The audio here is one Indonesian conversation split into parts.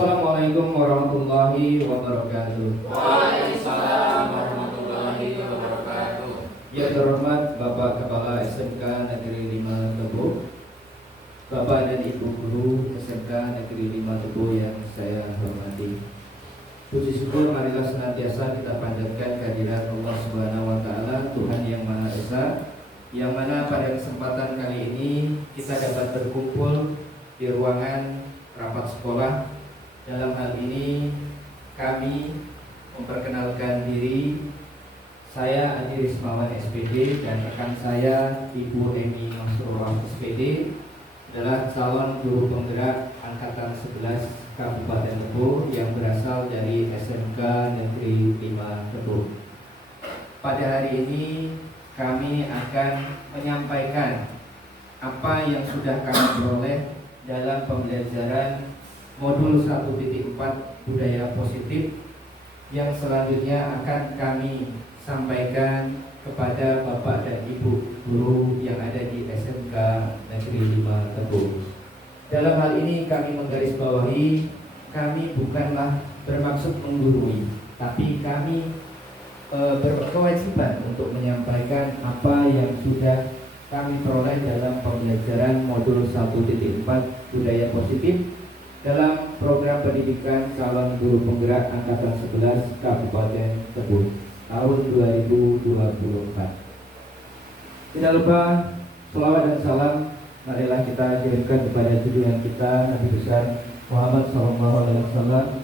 Assalamualaikum warahmatullahi wabarakatuh. Waalaikumsalam warahmatullahi wabarakatuh. Yang terhormat Bapak Kepala SMK Negeri 5 Tebo, Bapak dan Ibu Guru SMK Negeri 5 Tebo yang saya hormati. Puji syukur marilah senantiasa kita panjatkan kehadirat Allah Subhanahu wa taala, Tuhan yang Maha Esa, yang mana pada kesempatan kali ini kita dapat berkumpul di ruangan rapat sekolah. Dalam hal ini kami memperkenalkan diri. Saya Adi Rismawan SPD dan rekan saya Ibu Emi Masrurah SPD adalah calon guru penggerak angkatan 11 Kabupaten Tebo yang berasal dari SMK Negeri 5 Tebo. Pada hari ini kami akan menyampaikan apa yang sudah kami peroleh dalam pembelajaran modul 1.4 budaya positif yang selanjutnya akan kami sampaikan kepada Bapak dan Ibu guru yang ada di SMK Negeri 5 Tebo. Dalam hal ini kami menggarisbawahi, kami bukanlah bermaksud menggurui, tapi kami berkewajiban untuk menyampaikan apa yang sudah kami peroleh dalam pembelajaran modul 1.4 budaya positif dalam program pendidikan calon guru penggerak angkatan 11 Kabupaten Tebo tahun 2024. Tidak lupa selawat dan salam marilah kita kirimkan kepada junjungan kita Nabi besar Muhammad SAW.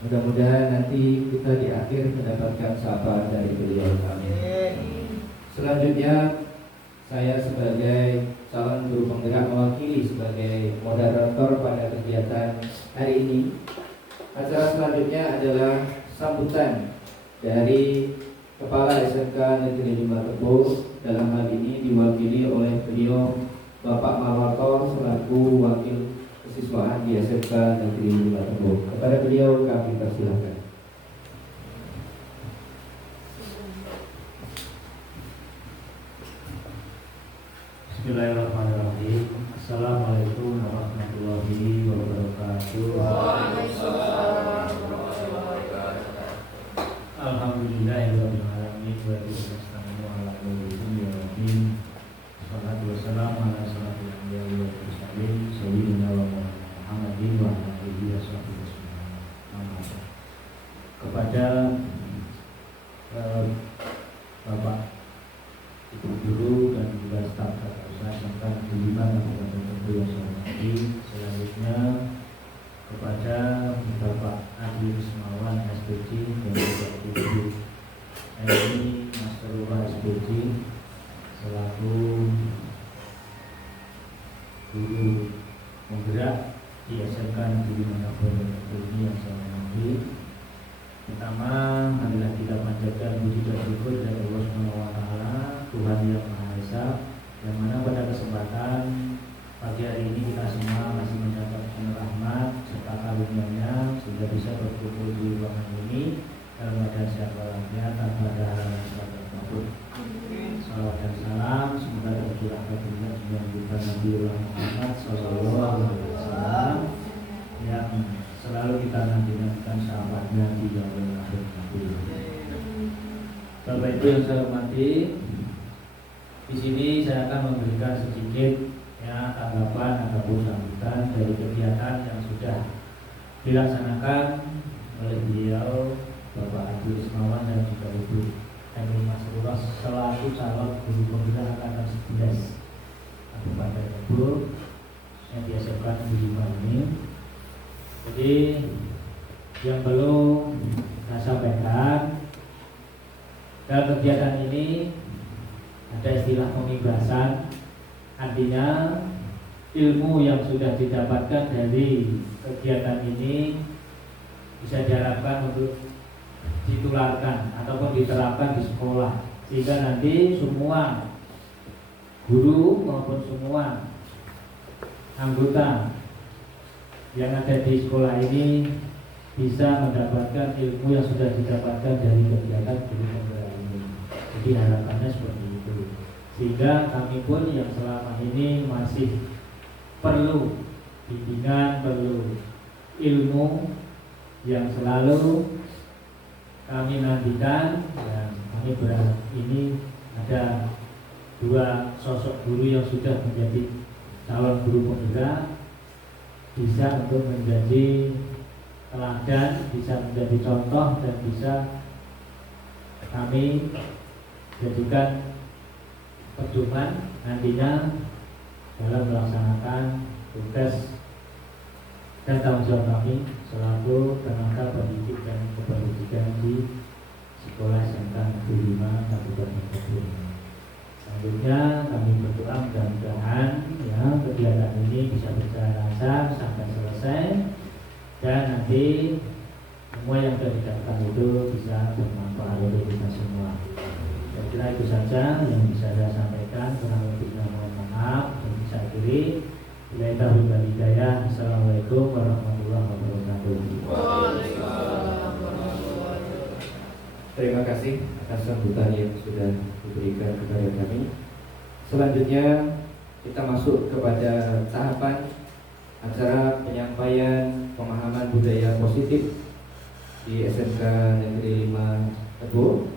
Mudah-mudahan nanti kita di akhir mendapatkan sapaan dari beliau. Amin. Selanjutnya saya sebagai calon guru penggerak mewakili sebagai moderator pada kegiatan hari ini. Acara selanjutnya adalah sambutan dari Kepala SMK Negeri 5 Tebo. Dalam hal ini diwakili oleh beliau Bapak Marwato selaku wakil kesiswaan di SMK Negeri 5 Tebo. Kepada beliau kami persilahkan. Bismillahirrahmanirrahim. Assalamualaikum warahmatullahi wabarakatuh. Waalaikumsalam warahmatullahi wabarakatuh. Alhamdulillahirabbil alamin wa bihi ala qaulihim. Wassalatu wassalamu ala asyrofil anbiya'i wal mursalin sayyidina wa Muhammadin wa ala alihi washabbihi wasallam. Kepada Bapak Ibu guru dan juga staf SMK Negeri 5 Kabupaten Tebo yang saya hormati, selanjutnya kepada Bapak Adi Rismawan SPD dan juga Ibu Emi Masrurah SPD selaku guru penggerak di SMK Negeri 5 Kabupaten Tebo yang saya hormati. Pertama, marilah kita panjatkan puji dan syukur dari Allah Subhanahu wa taala, Tuhan yang Maha Esa, yang mana pada kesempatan pagi hari ini kita semua masih mendapatkan rahmat serta karunia-Nya sehingga bisa berkumpul di ruangan ini dalam keadaan sehat walafiat tanpa ada halangan suatu apapun. Salawat dan salam semoga tercurahkan kepada junjungan Nabi Muhammad SAW yang selalu kita nanti-nantikan sahabatnya di jalan akhir nanti. Bapak Ibu yang saya hormati, di sini saya akan memberikan sedikit tanggapan ataupun sambutan dari kegiatan yang sudah dilaksanakan oleh beliau Bapak Adi Rismawan dan juga Ibu Emi Masrurah selaku calon guru penggerak angkatan 11 Kabupaten Tebo yang diajarkan di rumah ini. Jadi yang perlu saya sampaikan dalam kegiatan ini ada istilah pemibasan, artinya ilmu yang sudah didapatkan dari kegiatan ini bisa diharapkan untuk ditularkan ataupun diterapkan di sekolah sehingga nanti semua guru maupun semua anggota yang ada di sekolah ini bisa mendapatkan ilmu yang sudah didapatkan dari kegiatan guru penggerak ini. Jadi harapannya seperti itu. Sehingga kami pun yang selama ini masih perlu bimbingan, perlu ilmu yang selalu kami nantikan, dan kami berharap ini ada dua sosok guru yang sudah menjadi calon guru penggerak, bisa untuk menjadi teladan, bisa menjadi contoh, dan bisa kami jadikan pedoman nantinya dalam melaksanakan tugas dan tanggung jawab kami selaku tenaga pendidik dan kependidikan di Sekolah SMK Negeri 5 Kabupaten Kebun. Selanjutnya kami berdoa mudah-mudahan ya kegiatan ini bisa berjalan lancar sampai selesai, dan nanti semua yang sudah didapatkan itu bisa bermanfaat untuk kita semua. Saya kira itu saja yang bisa saya sampaikan. Kurang lebihnya mohon maaf. Dan saya akhiri. Billahi wal hidayah. Assalamualaikum warahmatullahi wabarakatuh. Terima kasih atas sambutan yang sudah diberikan kepada kami. Selanjutnya kita masuk kepada tahapan acara penyampaian pemahaman budaya positif di SMK Negeri 5 Teguh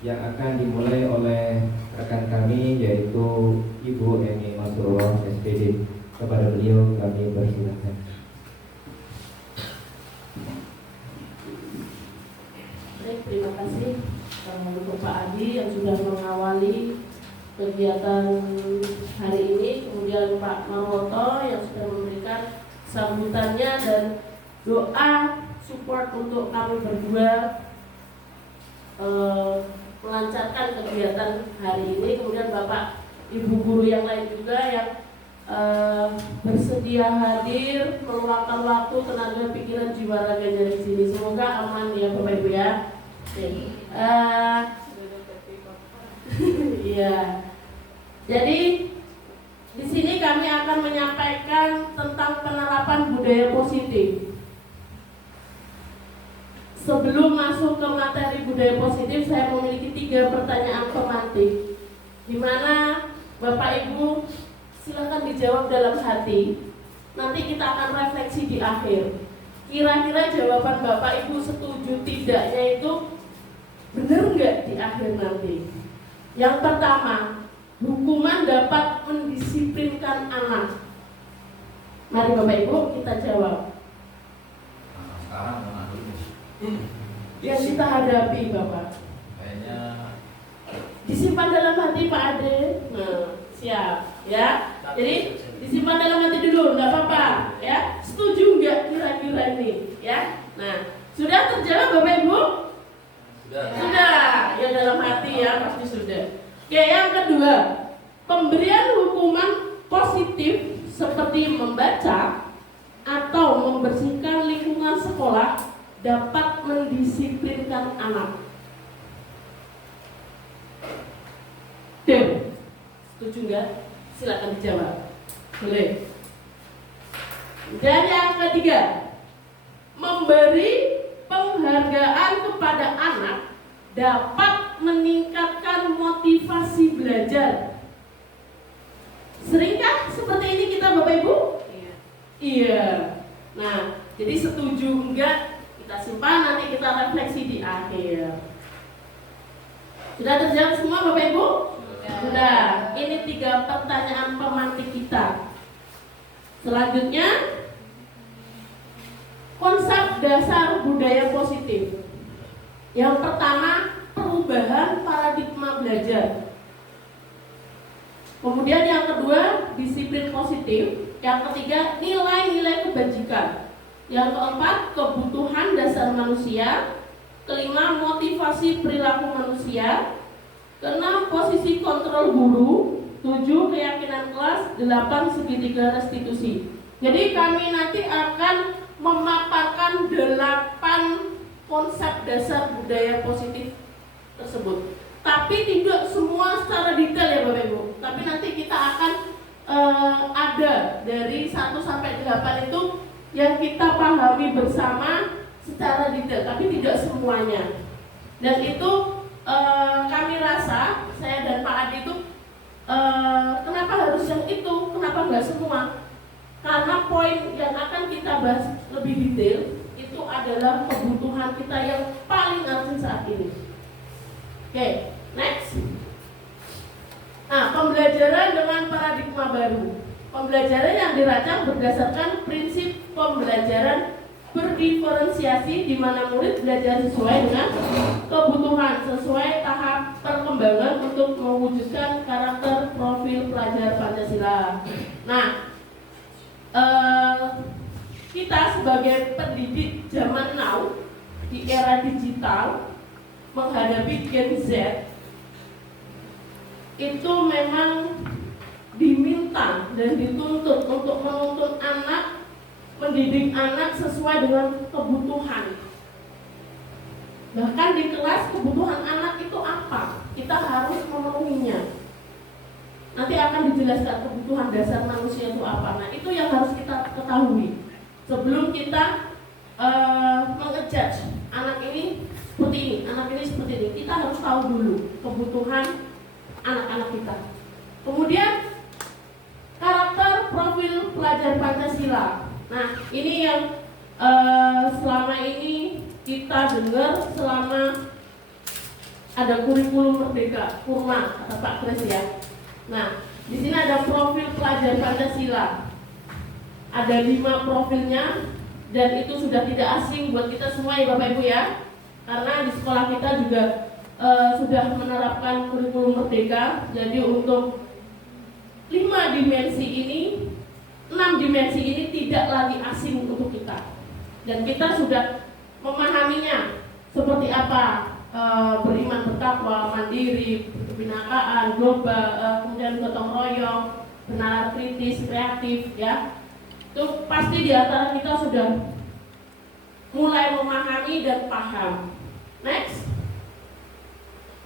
yang akan dimulai oleh rekan kami yaitu Ibu Eni Masrurah SPD. Kepada beliau kami persilakan. Baik, terima kasih untuk Pak Adi yang sudah mengawali kegiatan hari ini, kemudian Pak Marwoto yang sudah memberikan sambutannya dan doa support untuk kami berdua melancarkan kegiatan hari ini, kemudian Bapak Ibu guru yang lain juga yang bersedia hadir, meluangkan waktu, tenaga, pikiran, jiwa, raganya di sini. Semoga aman ya Bapak Ibu ya. Iya. Jadi di sini kami akan menyampaikan tentang penerapan budaya positif. Sebelum masuk ke materi budaya positif, saya memiliki 3 pertanyaan pemantik, di mana Bapak Ibu silakan dijawab dalam hati. Nanti kita akan refleksi di akhir. Kira-kira jawaban Bapak Ibu setuju tidaknya itu benar nggak di akhir nanti? Yang pertama, hukuman dapat mendisiplinkan anak. Mari Bapak Ibu kita jawab. Sekarang mana dulu? Yang kita hadapi Bapak. Kayaknya Disimpan dalam hati Pak Ade. Nah, siap ya. Jadi disimpan dalam hati dulu, nggak apa-apa ya. Setuju nggak kira-kira ini ya? Nah, sudah terjawab Bapak Ibu? Sudah. Ya dalam hati ya pasti sudah. Oke, yang kedua, pemberian hukuman positif seperti membaca atau membersihkan lingkungan sekolah dapat mendisiplinkan anak. Setuju nggak? Silakan dijawab. Boleh. Dan yang ketiga, memberi penghargaan kepada anak dapat meningkatkan motivasi belajar. Seringkah seperti ini kita Bapak Ibu? Iya. Nah, jadi setuju enggak kita simpan, nanti kita refleksi di akhir. Sudah terjawab semua Bapak Ibu? Sudah. Ini 3 pertanyaan pemantik kita. Selanjutnya, konsep dasar budaya positif. Yang pertama, perubahan paradigma belajar. Kemudian yang kedua, disiplin positif. Yang ketiga, nilai-nilai kebajikan. Yang keempat, kebutuhan dasar manusia. Kelima, motivasi perilaku manusia. Keenam, posisi kontrol guru. 7, keyakinan kelas. 8, segitiga restitusi. Jadi kami nanti akan memaparkan 8 konsep dasar budaya positif tersebut. Tapi tidak semua secara detail ya Bapak Ibu. Tapi nanti kita akan ada dari 1 sampai 8 itu yang kita pahami bersama secara detail, tapi tidak semuanya. Dan itu kami rasa, saya dan Pak Adi itu kenapa harus yang itu, kenapa enggak semua? Karena poin yang akan kita kita bahas lebih detail, itu adalah kebutuhan kita yang paling urgent saat ini. Oke, next. Nah, pembelajaran dengan paradigma baru. Pembelajaran yang dirancang berdasarkan prinsip pembelajaran berdiferensiasi, di mana murid belajar sesuai dengan kebutuhan, sesuai tahap perkembangan untuk mewujudkan karakter profil pelajar Pancasila. Nah, kita sebagai pendidik zaman now di era digital menghadapi Gen Z itu memang diminta dan dituntut untuk menuntun anak, mendidik anak sesuai dengan kebutuhan. Bahkan di kelas kebutuhan anak itu apa? Kita harus memenuhinya. Nanti akan dijelaskan kebutuhan dasar manusia itu apa. Nah, itu yang harus kita ketahui sebelum kita mengejudge anak ini seperti ini, anak ini seperti ini. Kita harus tahu dulu kebutuhan anak-anak kita. Kemudian karakter profil pelajar Pancasila. Nah, ini yang selama ini kita dengar selama ada kurikulum merdeka, kurma kata Pak Kres ya. Nah, di sini ada profil pelajar Pancasila. Ada 5 profilnya dan itu sudah tidak asing buat kita semua ya Bapak Ibu ya. Karena di sekolah kita juga sudah menerapkan kurikulum merdeka. Jadi untuk 5 dimensi ini, 6 dimensi ini tidak lagi asing untuk kita. Dan kita sudah memahaminya seperti apa, beriman bertakwa, mandiri, kebinakaan, global, kemudian gotong royong, benar kritis, kreatif ya. Itu pasti di antara kita sudah mulai memahami dan paham. Next.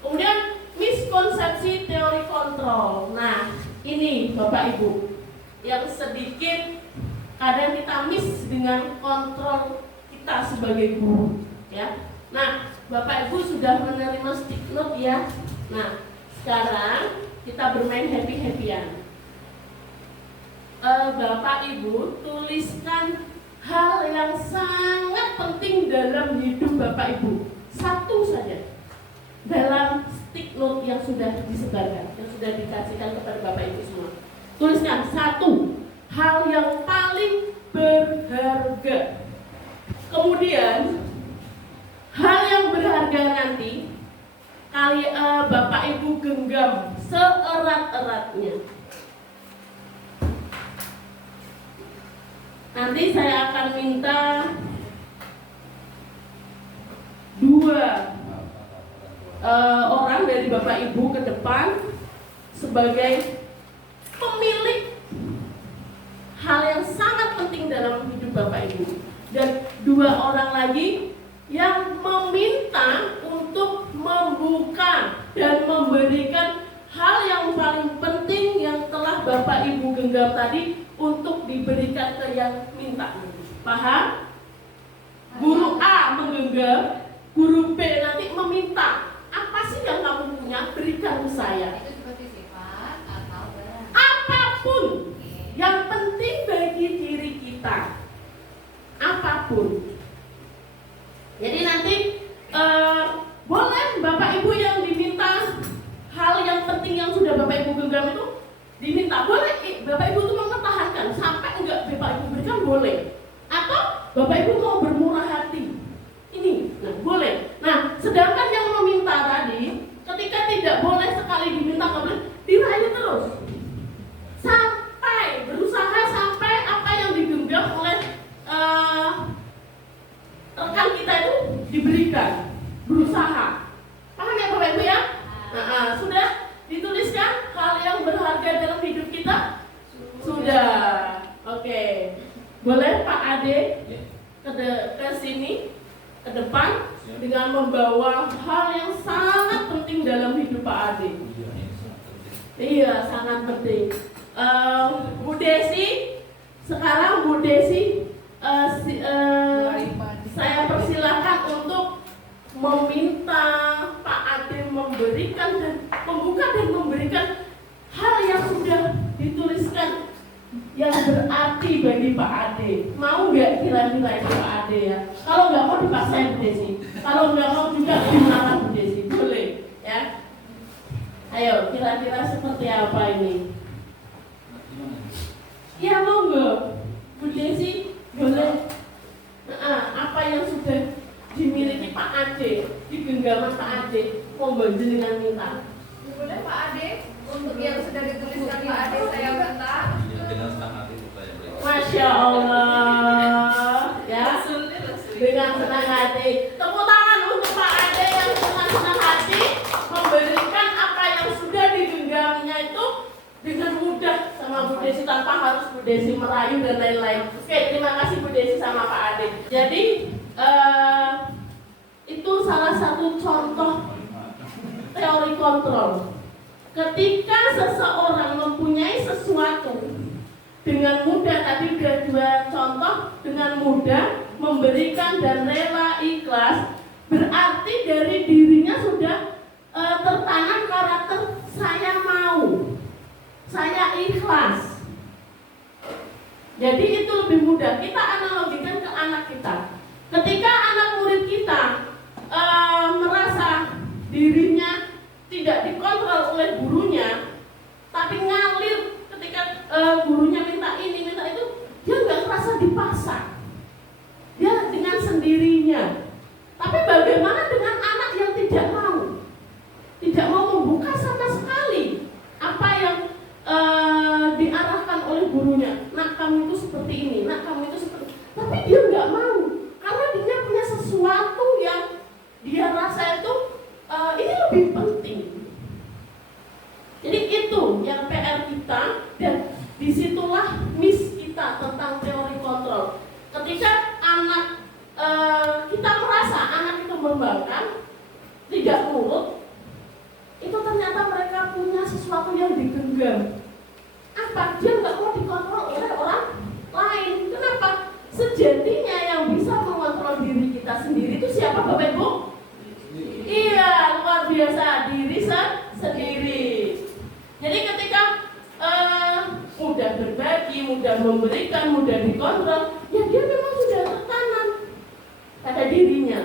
Kemudian miskonsepsi teori kontrol. Nah, ini Bapak Ibu yang sedikit kadang kita miss dengan kontrol kita sebagai guru ya. Nah, Bapak Ibu sudah menerima stick note ya. Nah, sekarang kita bermain happy-happyan. Bapak Ibu tuliskan hal yang sangat penting dalam hidup Bapak Ibu. Satu saja dalam stick note yang sudah disebarkan, yang sudah dikasihkan kepada Bapak Ibu semua. Tuliskan satu hal yang paling berharga. Kemudian hal yang berharga nanti Bapak Ibu genggam seerat-eratnya. Nanti saya akan minta 2 orang dari Bapak Ibu ke depan sebagai pemilik hal yang sangat penting dalam hidup Bapak Ibu, dan 2 orang lagi yang meminta untuk membuka dan memberikan hal yang paling penting yang telah Bapak Ibu genggam tadi untuk diberikan ke yang minta. Paham? Guru A menggenggam, guru B nanti meminta. Apa sih yang kamu punya? Berikan ke saya. Itu seperti sifat atau barang. Apapun yang penting bagi diri kita. Apapun. Jadi nanti boleh Bapak Ibu yang diminta hal yang penting yang sudah Bapak Ibu genggam itu diminta, boleh Bapak Ibu itu mempertahankan sampai enggak Bapak Ibu berikan, boleh. Atau Bapak Ibu mau bermurah hati, ini, nah boleh. Nah, sedangkan yang meminta tadi, ketika tidak boleh sekali diminta, nggak boleh dirayu terus sampai berusaha sampai apa yang digenggam oleh rekan kita itu diberikan, berusaha. Paham ya Bapak Ibu ya? Nah, sudah dituliskan hal yang berharga dalam hidup kita? Sudah. Oke. Boleh Pak Ade ke sini, ke depan dengan membawa hal yang sangat penting dalam hidup Pak Ade. Iya, sangat penting. Bu Desi, sekarang Bu Desi saya persilakan untuk meminta Pak Ade memberikan dan membuka dan memberikan hal yang sudah dituliskan yang berarti bagi Pak Ade. Mau nggak kira-kira itu Pak Ade ya? Kalau nggak mau dipaksain Bu Desi. Kalau nggak mau juga dimarah Bu Desi. Boleh ya? Ayo, kira-kira seperti apa ini? Ya monggo, Bu Desi boleh. Nah, apa yang sudah dimiliki Pak Ade, di genggaman Pak Ade, monggo jenengan minta. Boleh Pak Ade, untuk yang sudah dituliskan Pak Ade saya minta. Iya, dengan senang hati supaya boleh. Masya Allah, ya, dengan senang hati. Tepuk tangan untuk Pak Ade yang dengan senang hati memberikan apa yang sudah digenggamnya itu dengan mudah sama Bu Desi tanpa harus Bu Desi merayu dan lain-lain. Oke, terima kasih Bu Desi sama Pak Ade. Jadi itu salah satu contoh teori kontrol. Ketika seseorang mempunyai sesuatu dengan mudah, tadi dua contoh, dengan mudah memberikan dan rela ikhlas, berarti dari dirinya sudah tertanam karakter saya mau, saya ikhlas. Jadi itu lebih mudah. Kita analogikan ke anak kita. Ketika anak murid kita merasa dirinya tidak dikontrol oleh gurunya, tapi ngalir ketika gurunya minta ini, minta itu, dia nggak merasa dipaksa, dia dengan sendirinya. Tapi bagaimana dengan anak yang tidak mau membuka sama sekali apa yang diarahkan oleh gurunya? Nak, kamu itu seperti ini, nak, kamu itu seperti ini. Tapi dia nggak mau, karena dia punya sesuatu yang dia rasa itu ini lebih penting. Jadi itu yang PR kita, dan disitulah miss kita tentang teori kontrol. Ketika anak kita merasa anak itu membangkang, tidak nurut, itu ternyata mereka punya sesuatu yang digenggam. Apa? Dia nggak mau dikontrol oleh orang lain. Kenapa? Sejatinya yang bisa mengontrol diri kita sendiri itu siapa, Bapak Ibu? Iya, luar biasa, diri sendiri. Jadi ketika mudah berbagi, mudah memberikan, mudah dikontrol, ya dia memang sudah tertanam pada dirinya.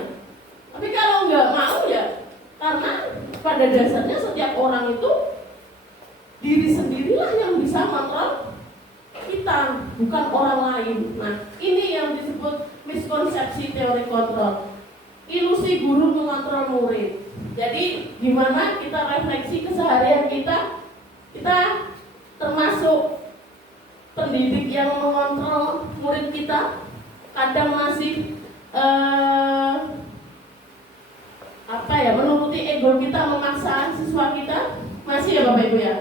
Tapi kalau nggak mau ya, karena pada dasarnya setiap orang itu diri sendirilah yang bisa mengontrol kita, bukan orang lain. Nah, ini yang disebut miskonsepsi teori kontrol. Ilusi guru mengontrol murid. Jadi gimana kita refleksi keseharian kita termasuk pendidik yang mengontrol murid kita, kadang masih menuruti ego kita, memaksa siswa kita, masih ya Bapak Ibu ya.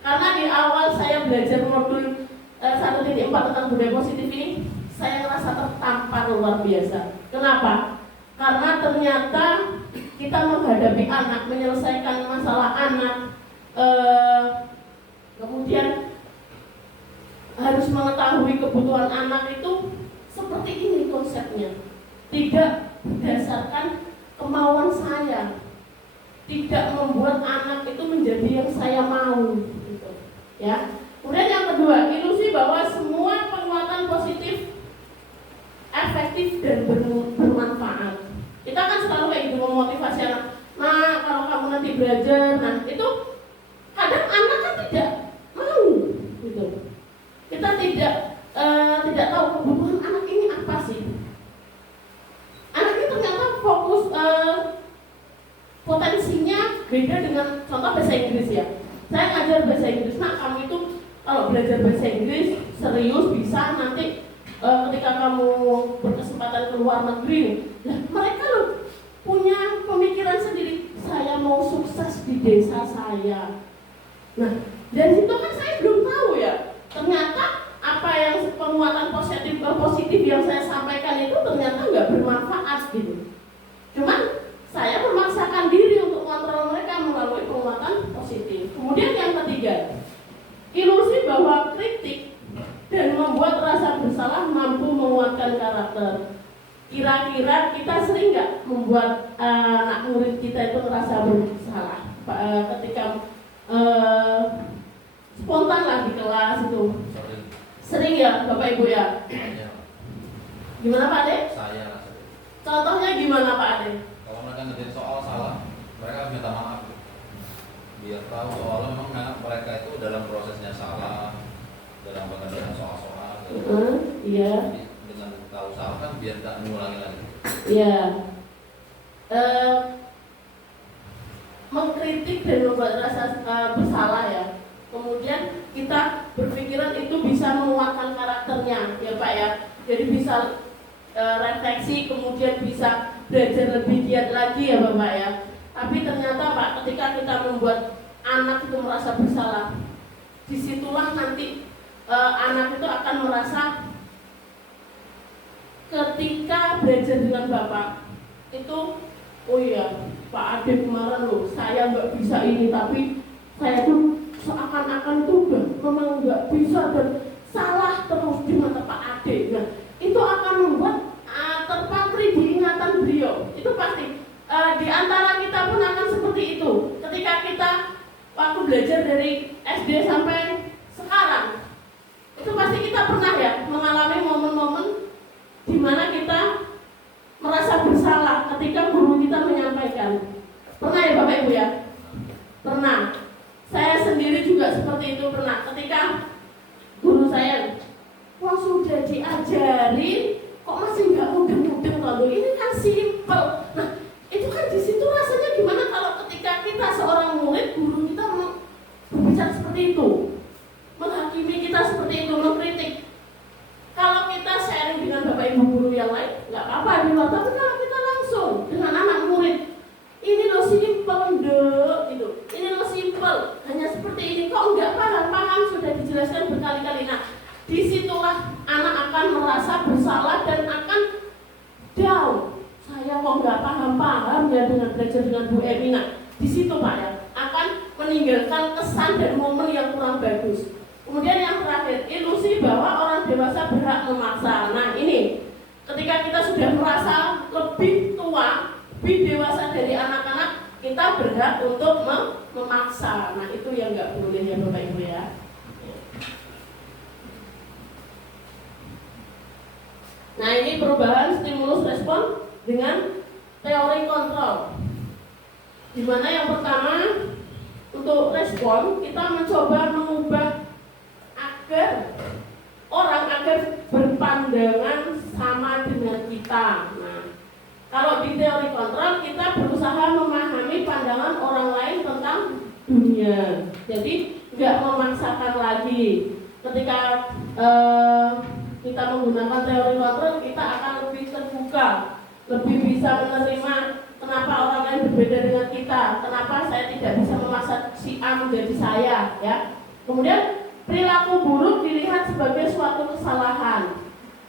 Karena di awal saya belajar modul 1.4 tentang budaya positif ini, saya merasa tertampar luar biasa. Kenapa? Karena ternyata kita menghadapi anak, menyelesaikan masalah anak, kemudian harus mengetahui kebutuhan anak itu seperti ini konsepnya. Tidak berdasarkan kemauan saya, tidak membuat anak itu menjadi yang saya mau, gitu. Ya. Kemudian yang kedua, ilusi bahwa semua penguatan positif efektif dan bermanfaat. Kita kan selalu kayak gitu memotivasi anak. Nah, kalau kamu nanti belajar, nah itu kadang anak kan tidak mau, gitu. Kita tidak tahu kebutuhan anak ini apa sih. Anak ini ternyata fokus potensinya beda dengan contoh bahasa Inggris ya. Saya ngajar bahasa Inggris, nah kamu itu kalau belajar bahasa Inggris serius bisa nanti ketika kamu berkesempatan ke luar negeri, nah, mereka loh punya pemikiran sendiri. Saya mau sukses di desa saya. Nah, dari situ kan saya belum tahu ya. Ternyata apa yang penguatan positif yang saya sampaikan itu ternyata nggak bermanfaat gitu. Cuman saya memaksakan diri untuk kontrol mereka melalui penguatan positif. Kemudian yang ketiga, ilusi bahwa kritik dan membuat rasa bersalah mampu menguatkan karakter. Kira-kira kita sering nggak membuat anak murid kita itu merasa bersalah ketika spontan lah di kelas itu, Sering ya Bapak Ibu ya? Saya, Gimana Pak Ade? saya lah sering. Contohnya gimana Pak Ade? Kalau mereka ngerjain soal salah, mereka minta maaf. Biar tahu soalnya memang mereka itu dalam prosesnya salah, dalam pengerjaan soal-soal. Iya. Jadi dengan tahu salah kan biar tak mengulangi lagi. Iya. Mengkritik dan membuat rasa bersalah ya. Kemudian kita berpikiran itu bisa menguatkan karakternya ya Pak ya. Jadi bisa refleksi, kemudian bisa belajar lebih giat lagi ya Bapak ya. Tapi ternyata Pak, ketika kita membuat anak itu merasa bersalah, disitulah nanti anak itu akan merasa ketika belajar dengan Bapak itu, oh iya Pak Ade kemarin loh, saya nggak bisa ini, tapi saya tuh seakan-akan itu memang nggak bisa dan salah terus di mata Pak Ade. Nah, itu akan membuat terpatri di ingatan beliau. Itu pasti. Di antara kita pun akan seperti itu. Ketika kita waktu belajar dari SD sampai sekarang, itu pasti kita pernah ya mengalami momen-momen di mana kita merasa bersalah ketika guru kita menyampaikan. Pernah ya Bapak Ibu ya? Pernah. Saya sendiri juga seperti itu pernah. Ketika guru saya, wah sudah diajarin, kok masih nggak mudeng-mudeng lalu ini kan simpel. Nah, itu kan di situ rasanya gimana kalau ketika kita seorang murid, guru kita berbicara seperti itu, menghakimi kita seperti itu, mengkritik. Kalau kita sharing dengan Bapak Ibu guru yang lain, nggak apa-apa di luar. Tapi kalau kita langsung dengan anak murid, ini lo simpel deh, gitu. Ini lo simpel, hanya seperti ini. Kok nggak paham sudah dijelaskan berkali-kali. Nah, disitulah anak akan merasa bersalah dan akan down. Saya kok nggak paham ya dengan belajar dengan Bu Emina. Di situ Pak ya, akan meninggalkan kesan dan momen yang kurang bagus. Kemudian yang terakhir, ilusi bahwa orang dewasa berhak memaksa. Nah ini, ketika kita sudah merasa lebih tua, lebih dewasa dari anak-anak, kita berhak untuk memaksa. Nah itu yang nggak boleh ya Bapak Ibu ya. Nah ini perubahan stimulus respon dengan teori kontrol. Di mana yang pertama, untuk respon kita mencoba mengubah agar berpandangan sama dengan kita. Nah, kalau di teori kontrol kita berusaha memahami pandangan orang lain tentang dunia. Jadi nggak memaksakan lagi. Ketika kita menggunakan teori kontrol, kita akan lebih terbuka, lebih bisa menerima kenapa orang lain berbeda dengan kita, kenapa saya tidak bisa memaksa si A menjadi saya, ya. Kemudian perilaku buruk dilihat sebagai suatu kesalahan.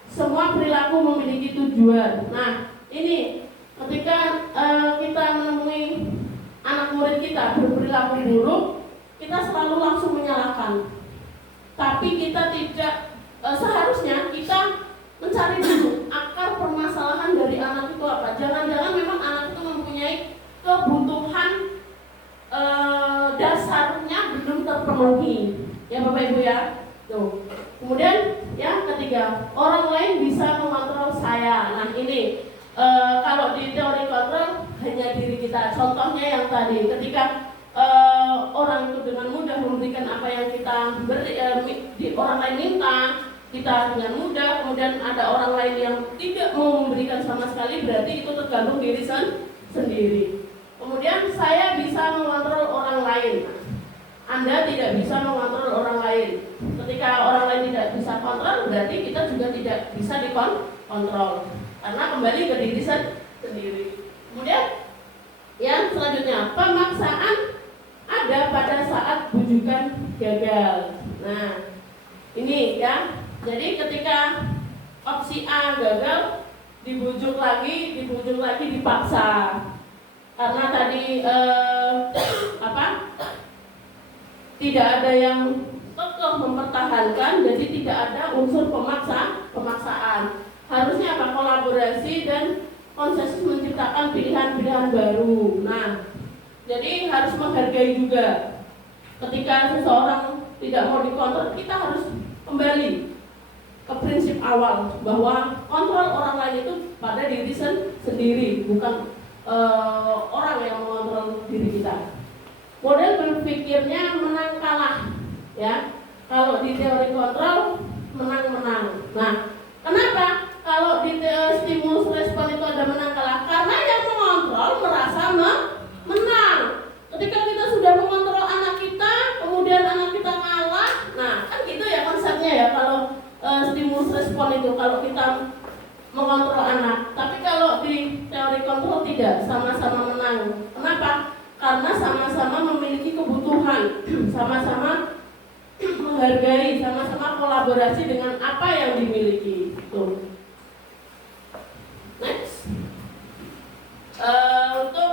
Semua perilaku memiliki tujuan. Nah, ini ketika kita menemui anak murid kita berperilaku buruk, kita selalu langsung menyalahkan. Tapi kita tidak, seharusnya kita mencari dulu akar permasalahan dari anak itu apa. Jangan-jangan memang anak itu mempunyai kebutuhan dasarnya belum terpenuhi. Ya Bapak Ibu ya. Tuh. Kemudian yang ketiga, orang lain bisa mengontrol saya. Nah ini kalau di teori kontrol hanya diri kita. Contohnya yang tadi, ketika orang itu dengan mudah memberikan apa yang kita beri, orang lain minta, kita dengan mudah. Kemudian ada orang lain yang tidak mau memberikan sama sekali, berarti itu tergantung diri sendiri. Kemudian saya bisa mengontrol orang lain. Anda tidak bisa mengontrol orang lain. Ketika orang lain tidak bisa kontrol, berarti kita juga tidak bisa dikontrol. Karena kembali ke diri sendiri. Kemudian yang selanjutnya, pemaksaan ada pada saat bujukan gagal. Nah, ini ya. Jadi ketika opsi A gagal, dibujuk lagi, dipaksa. Karena tadi tidak ada yang kekeh mempertahankan, jadi tidak ada unsur pemaksaan. Harusnya apa? Kolaborasi dan konsensus menciptakan pilihan-pilihan baru. Nah, jadi harus menghargai juga. Ketika seseorang tidak mau dikontrol, kita harus kembali ke prinsip awal bahwa kontrol orang lain itu pada diri sendiri, bukan orang yang mengontrol diri kita. Model berpikirnya menang kalah, ya. Kalau di teori kontrol menang-menang. Nah, kenapa? Kalau di stimulus respon itu ada menang kalah, karena yang mengontrol merasa menang. Ketika kita sudah mengontrol anak kita, kemudian anak kita ngalah, nah kan gitu ya konsepnya ya. Kalau stimulus respon itu kalau kita mengontrol anak, tapi kalau di teori kontrol tidak, sama-sama menang. Kenapa? Karena sama-sama memiliki kebutuhan, sama-sama menghargai, sama-sama kolaborasi dengan apa yang dimiliki. Tuh. Next. Untuk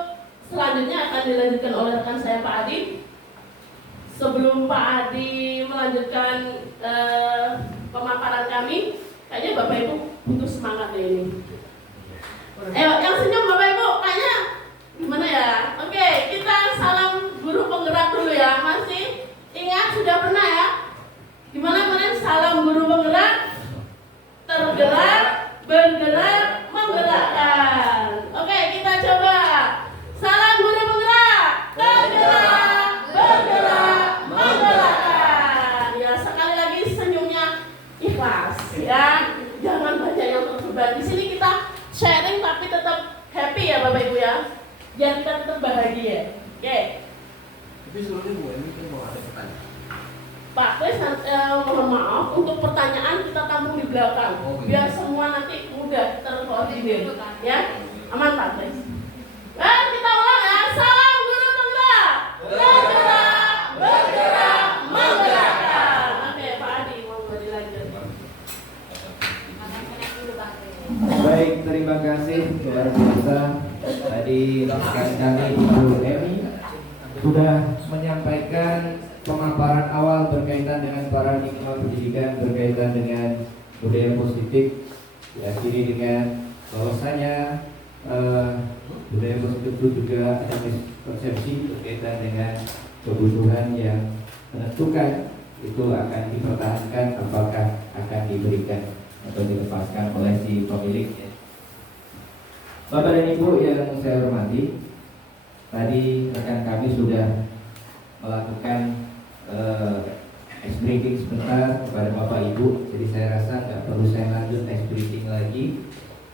selanjutnya akan dilanjutkan oleh rekan saya Pak Adi. Sebelum Pak Adi melanjutkan pemaparan kami, kayaknya Bapak Ibu butuh semangat ya ini. Ayo, yang senyum Bapak Ibu, kayaknya gimana ya? Oke, kita salam guru penggerak dulu ya. Masih ingat sudah pernah ya? Gimana kemarin salam guru penggerak? Tergerak, bergerak, menggerakkan. Oke, kita coba. Salam guru penggerak, tergerak, bergerak, menggerakkan. Ya, sekali lagi senyumnya ikhlas ya. Jangan banyak yang terbeban. Di sini kita sharing tapi tetap happy ya Bapak Ibu ya. Biar kita tetap bahagia. Oke. Tapi sebelumnya Bu Emi kan mau ada pertanyaan. Pak Kris, mohon maaf untuk pertanyaan kita tampung di belakang. Biar semua nanti mudah terkoordinir. Ya, aman Pak Kris. Kita ulang ya. Salam guru penggerak. Bergerak, bergerak, menggerakkan. Oke, Pak Adi mau dilanjut. Baik, terima kasih luar biasa. Tadi rekan kami Ibu Emi sudah menyampaikan pemaparan awal berkaitan dengan paradigma pendidikan, berkaitan dengan budaya positif, diakhiri dengan bahwasanya budaya positif itu juga ada persepsi berkaitan dengan kebutuhan yang menentukan itu akan dipertahankan apakah akan diberikan atau dilepaskan oleh si pemiliknya. Bapak dan Ibu yang saya hormati, tadi rekan kami sudah melakukan ice breaking sebentar kepada Bapak Ibu, jadi saya rasa nggak perlu saya lanjut ice breaking lagi.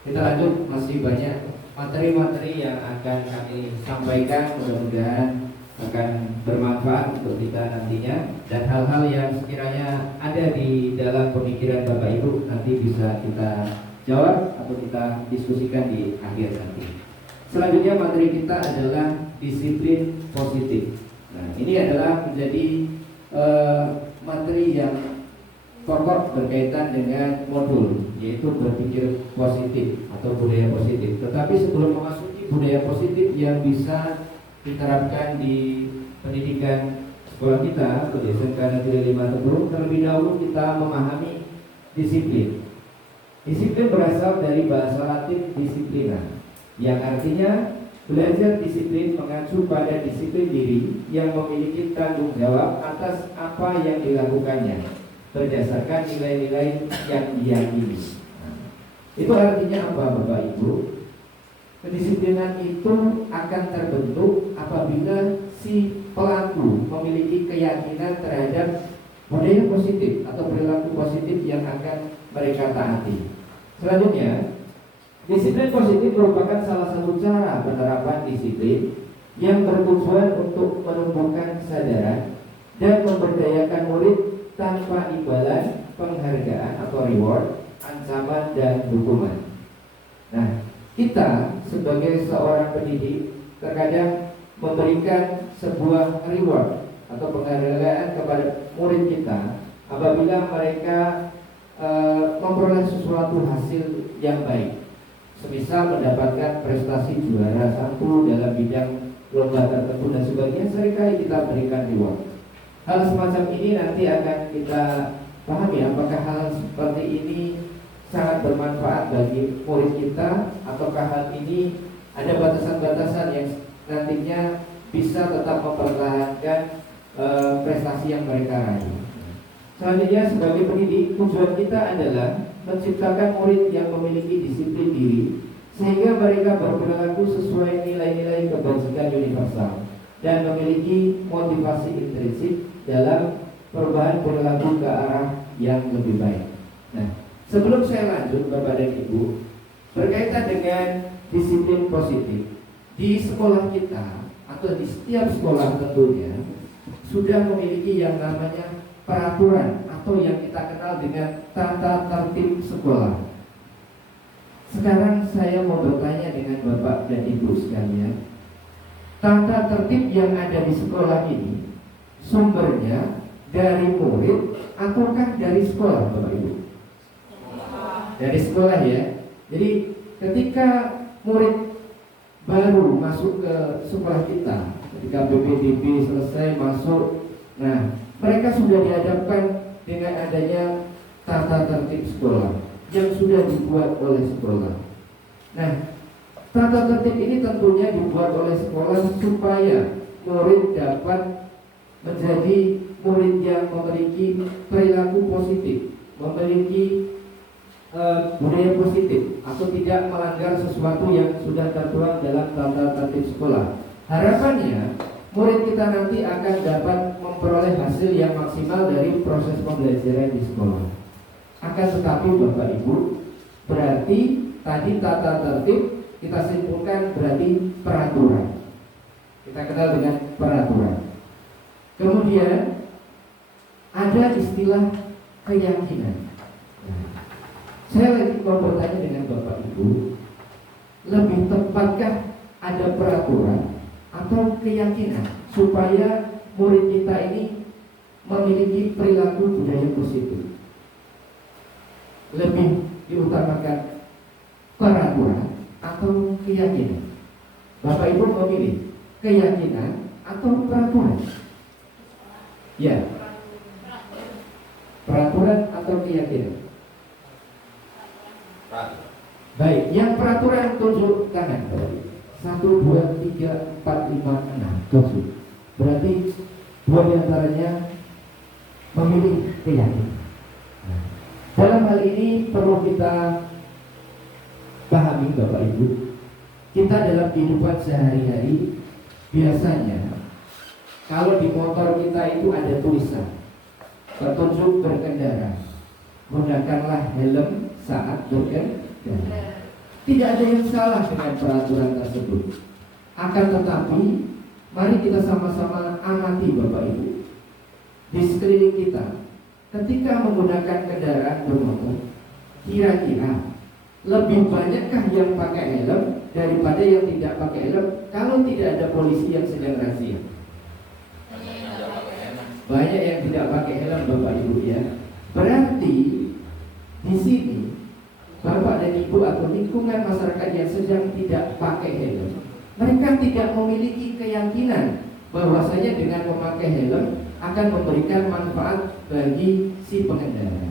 Kita lanjut, masih banyak materi-materi yang akan kami sampaikan, mudah-mudahan akan bermanfaat untuk kita nantinya, dan hal-hal yang sekiranya ada di dalam pemikiran Bapak Ibu nanti bisa kita jawab atau kita diskusikan di akhir nanti. Selanjutnya materi kita adalah disiplin positif. Nah, ini adalah menjadi materi yang pokok berkaitan dengan modul, yaitu berpikir positif atau budaya positif. Tetapi sebelum memasuki budaya positif yang bisa diterapkan di pendidikan sekolah kita, di SMK Negeri 5 Teburu, terlebih dahulu kita memahami disiplin. Disiplin berasal dari bahasa Latin disciplina, yang artinya belajar disiplin mengacu pada disiplin diri yang memiliki tanggung jawab atas apa yang dilakukannya berdasarkan nilai-nilai yang diyakini. Itu artinya apa Bapak Ibu? Kedisiplinan itu akan terbentuk apabila si pelaku memiliki keyakinan terhadap budaya positif atau perilaku positif yang akan mereka taati. Selanjutnya, disiplin positif merupakan salah satu cara penerapan disiplin yang bertujuan untuk menumbuhkan kesadaran dan memberdayakan murid tanpa imbalan, penghargaan atau reward, ancaman dan hukuman. Nah, kita sebagai seorang pendidik terkadang memberikan sebuah reward atau penghargaan kepada murid kita apabila mereka memperoleh sesuatu hasil yang baik. Semisal mendapatkan prestasi juara satu dalam bidang lomba tertentu dan sebagainya, seringkali kita berikan reward. Hal semacam ini nanti akan kita pahami apakah hal seperti ini sangat bermanfaat bagi murid kita, ataukah hal ini ada batasan-batasan yang nantinya bisa tetap mempertahankan prestasi yang mereka raih. Selanjutnya sebagai pendidik, tujuan kita adalah menciptakan murid yang memiliki disiplin diri sehingga mereka berperilaku sesuai nilai-nilai kebajikan universal dan memiliki motivasi intrinsik dalam perubahan perilaku ke arah yang lebih baik. Nah, sebelum saya lanjut Bapak dan Ibu, berkaitan dengan disiplin positif di sekolah kita atau di setiap sekolah tentunya sudah memiliki yang namanya peraturan atau yang kita kenal dengan tata tertib sekolah. Sekarang saya mau bertanya dengan Bapak dan Ibu sekalian, tata tertib yang ada di sekolah ini sumbernya dari murid ataukah dari sekolah, Bapak Ibu? Dari sekolah ya. Jadi ketika murid baru masuk ke sekolah kita, ketika BPDB selesai masuk, nah mereka sudah dihadapkan dengan adanya tata tertib sekolah yang sudah dibuat oleh sekolah. Nah, tata tertib ini tentunya dibuat oleh sekolah supaya murid dapat menjadi murid yang memiliki perilaku positif, memiliki budaya positif, atau tidak melanggar sesuatu yang sudah tertuang dalam tata tertib sekolah. Harapannya murid kita nanti akan dapat memperoleh hasil yang maksimal dari proses pembelajaran di sekolah. Akan tetapi Bapak Ibu, berarti tadi tata tertib kita simpulkan berarti peraturan. Kita kenal dengan peraturan. Kemudian ada istilah keyakinan. Nah, saya lagi mau bertanya dengan Bapak Ibu, lebih tepatkah ada peraturan atau keyakinan supaya murid kita ini memiliki perilaku budaya positif? Lebih diutamakan peraturan atau keyakinan? Bapak Ibu memilih keyakinan atau peraturan? Ya, peraturan atau keyakinan? Baik, yang peraturan tunjuk tangan. 1, 2, 3, 4, 5, 6 tunjuk. Berarti 2 diantaranya memilih keyakinan. Dalam hal ini perlu kita pahami Bapak Ibu, kita dalam kehidupan sehari-hari biasanya kalau di motor kita itu ada tulisan petunjuk berkendara, gunakanlah helm saat berkendara. Tidak ada yang salah dengan peraturan tersebut. Akan tetapi mari kita sama-sama amati Bapak Ibu di sekeliling kita. Ketika menggunakan kendaraan bermotor, kira-kira lebih banyakkah yang pakai helm daripada yang tidak pakai helm kalau tidak ada polisi yang sedang razia? Banyak yang tidak pakai helm Bapak Ibu ya. Berarti di sini Bapak dan Ibu atau lingkungan masyarakat yang sedang tidak pakai helm, mereka tidak memiliki keyakinan bahwasanya dengan memakai helm akan memberikan manfaat bagi si pengendara.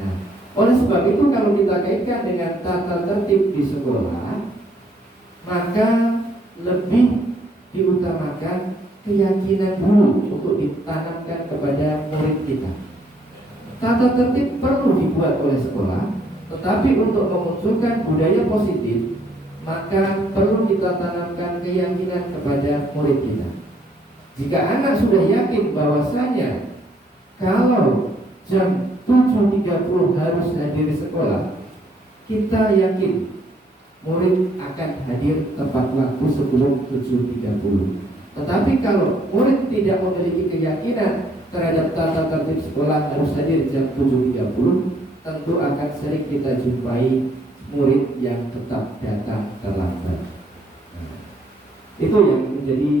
Nah, oleh sebab itu kalau kita kaitkan dengan tata tertib di sekolah, maka lebih diutamakan keyakinan dulu untuk ditanamkan kepada murid kita. Tata tertib perlu dibuat oleh sekolah, tetapi untuk memunculkan budaya positif, maka perlu kita tanamkan keyakinan kepada murid kita. Jika anak sudah yakin bahwasanya kalau jam 7.30 harus hadir di sekolah, kita yakin murid akan hadir tepat waktu sebelum 7.30. Tetapi kalau murid tidak memiliki keyakinan terhadap tata tertib sekolah harus hadir jam 7.30, tentu akan sering kita jumpai murid yang tetap datang terlambat. Itu yang menjadi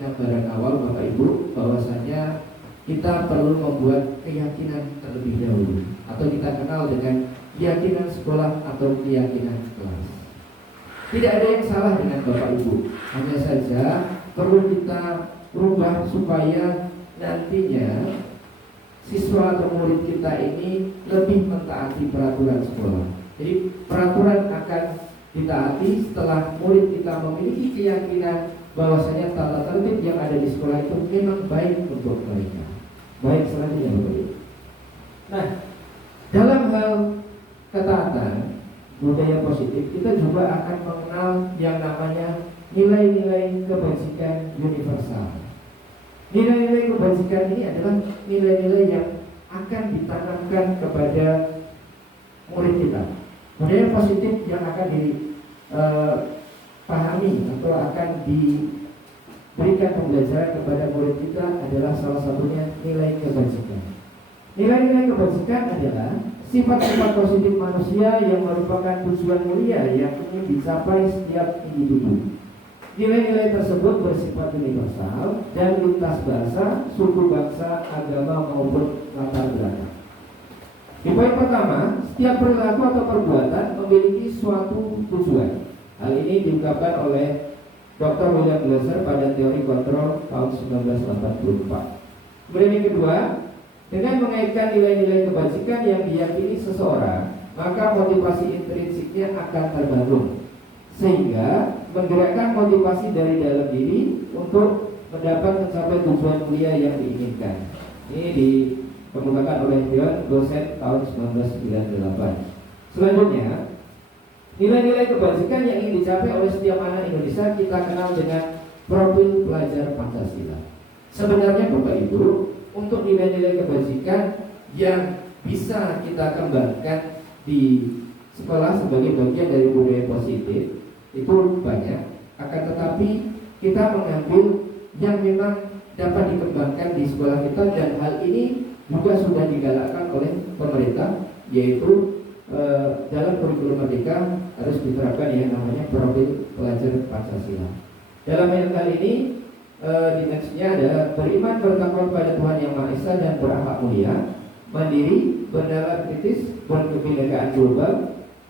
gambaran awal Bapak Ibu, bahwasanya kita perlu membuat keyakinan terlebih dahulu, atau kita kenal dengan keyakinan sekolah atau keyakinan kelas. Tidak ada yang salah dengan Bapak Ibu, hanya saja perlu kita rubah supaya nantinya siswa atau murid kita ini lebih mentaati peraturan sekolah. Jadi peraturan akan ditaati setelah murid kita memiliki keyakinan bahwasanya tata tertib yang ada di sekolah itu memang baik untuk mereka. Baik, selanjutnya Bapak. Nah, dalam hal ketaatan budaya positif, kita juga akan mengenal yang namanya nilai-nilai kebajikan universal. Nilai-nilai kebajikan ini adalah nilai-nilai yang akan ditanamkan kepada murid kita. Budaya positif yang akan dipahami atau akan diberikan pembelajaran kepada murid kita adalah salah satunya nilai kebajikan. Nilai-nilai kebajikan adalah sifat-sifat positif manusia yang merupakan tujuan mulia yang ingin dicapai setiap individu. Nilai-nilai tersebut bersifat universal dan lintas bahasa, suku, bangsa, agama maupun latar belakang. Di poin pertama, setiap perilaku atau perbuatan memiliki suatu tujuan. Hal ini diungkapkan oleh Dr. William Glasser pada teori kontrol tahun 1984. Kemudian yang kedua, dengan mengaitkan nilai-nilai kebajikan yang diyakini seseorang, maka motivasi intrinsiknya akan terbangun, sehingga menggerakkan motivasi dari dalam diri untuk mendapat mencapai tujuan mulia yang diinginkan. Ini dikemukakan oleh John Gosset tahun 1998. Selanjutnya, nilai-nilai kebajikan yang ingin dicapai oleh setiap anak Indonesia kita kenal dengan profil pelajar Pancasila. Sebenarnya Bapak Ibu, untuk nilai-nilai kebajikan yang bisa kita kembangkan di sekolah sebagai bagian dari budaya positif itu banyak, akan tetapi kita mengambil yang memang dapat dikembangkan di sekolah kita, dan hal ini juga sudah digalakkan oleh pemerintah, yaitu dalam kurikulum Merdeka harus diterapkan yang namanya profil pelajar Pancasila. Dalam hal ini dimensinya adalah beriman bertakwa kepada Tuhan Yang Maha Esa dan berakhlak mulia, mandiri, bernalar kritis, berkebinekaan global,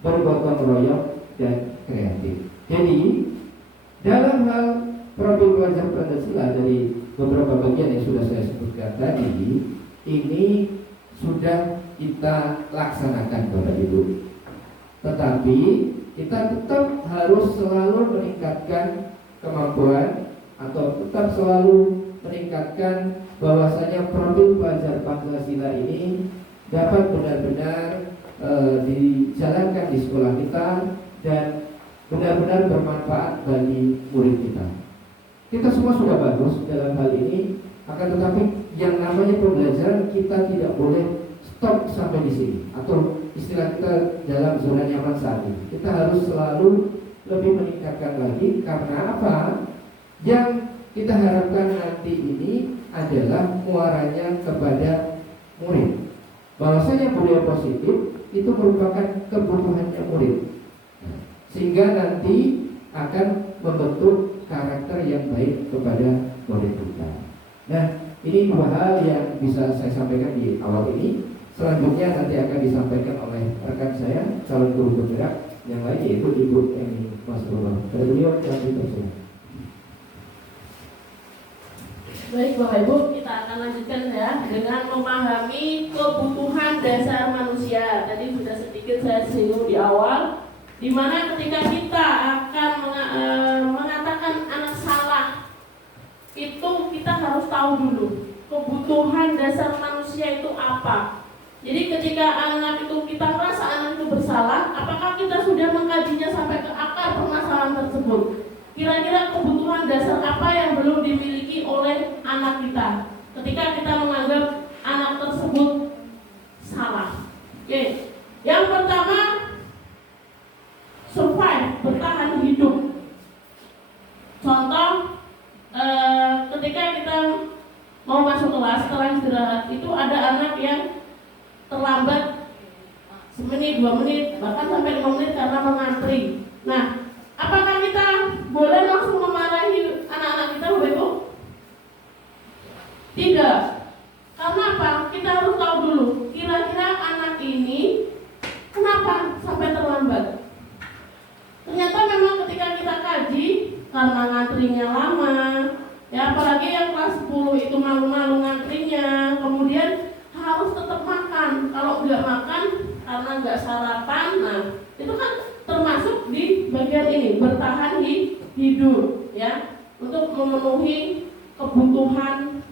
bergotong royong, dan kreatif. Jadi dalam hal profil pelajar Pancasila dari beberapa bagian yang sudah saya sebutkan tadi, ini sudah kita laksanakan Bapak Ibu. Tetapi kita tetap harus selalu meningkatkan kemampuan atau tetap selalu meningkatkan bahwasanya profil pelajar Pancasila ini dapat benar-benar dijalankan di sekolah kita dan benar-benar bermanfaat bagi murid kita. Kita semua sudah bagus dalam hal ini, akan tetapi yang namanya pembelajaran kita tidak boleh stop sampai di sini, atau istilah kita dalam zona nyaman saat ini. Kita harus selalu lebih meningkatkan lagi, karena apa? Yang kita harapkan nanti ini adalah muaranya kepada murid. Bahwasanya budaya positif itu merupakan kebutuhannya murid, sehingga nanti akan membentuk karakter yang baik kepada murid kita. Nah, ini dua hal yang bisa saya sampaikan di awal ini. Selanjutnya nanti akan disampaikan oleh rekan saya, calon guru bergerak yang lain, yaitu Ibu Eni Masrullah. Dari beliau yang dipersilakan. Baik Bapak Ibu, kita akan lanjutkan ya dengan memahami kebutuhan dasar manusia. Tadi sudah sedikit saya singgung di awal, di mana ketika kita akan mengatakan anak salah, itu kita harus tahu dulu kebutuhan dasar manusia itu apa. Jadi ketika anak itu kita merasa anak itu bersalah, apakah kita sudah mengkajinya sampai ke akar permasalahan tersebut? Kira-kira kebutuhan dasar apa yang belum dimiliki oleh anak kita ketika kita menganggap anak tersebut salah? Oke. Yang pertama, survive, bertahan hidup. Contoh, ketika kita mau masuk kelas setelah istirahat, itu ada anak yang terlambat semenit, 2 menit, bahkan sampai 5 menit karena mengantri. Nah, apakah kita boleh langsung memarahi anak-anak kita, Bapak Ibu? Tidak. Karena apa? Kita harus tahu dulu, kira-kira anak ini kenapa sampai terlambat. Ternyata memang ketika kita kaji, karena ngantrinya lama, ya apalagi yang kelas 10 itu malu-malu ngantrinya, kemudian harus tetap makan. Kalau nggak makan karena nggak sarapan, nah itu kan termasuk di bagian ini, bertahan hidup ya, untuk memenuhi kebutuhan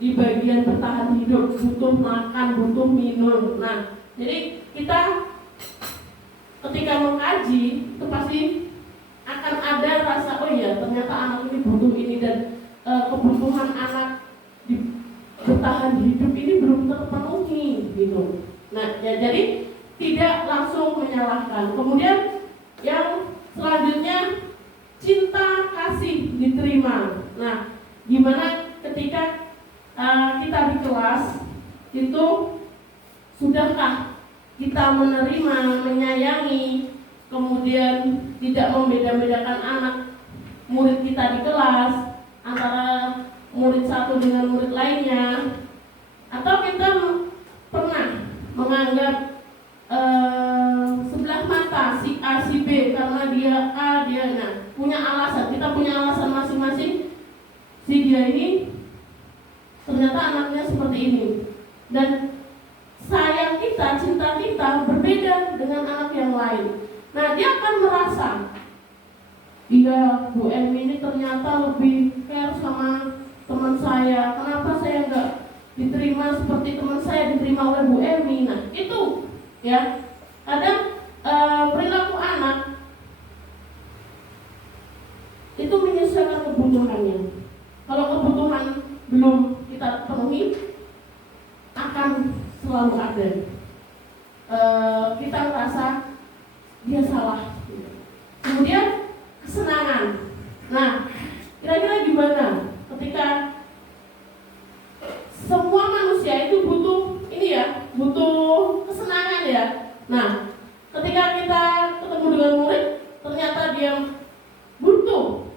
di bagian bertahan hidup, butuh makan, butuh minum. Nah, jadi kita ketika mengkaji itu pasti akan ada rasa, oh ya ternyata anak ini butuh ini, dan kebutuhan anak di bertahan hidup ini belum terpenuhi gitu. Nah, ya, jadi tidak langsung menyalahkan. Kemudian yang selanjutnya, cinta kasih diterima. Nah, gimana ketika kita di kelas itu, sudahkah kita menerima, menyayangi, kemudian tidak membeda-bedakan anak murid kita di kelas antara murid satu dengan murid lainnya, atau kita pernah menganggap sebelah mata si A si B karena dia A dia nah, punya alasan, kita punya alasan masing-masing, si dia ini ternyata anaknya seperti ini, dan sayang kita, cinta kita berbeda dengan anak yang lain. Nah, dia akan merasa, iya Bu M ini ternyata lebih care sama teman saya, kenapa saya nggak diterima seperti teman saya diterima oleh Bu Emi. Nah, itu ya, kadang perilaku anak itu menyesuaikan kebutuhannya. Kalau kebutuhan belum kita penuhi, akan selalu ada kita merasa dia salah. Kemudian kesenangan. Nah, kira-kira gimana ketika semua manusia itu butuh ini ya, butuh kesenangan ya. Nah, ketika kita ketemu dengan murid, ternyata dia butuh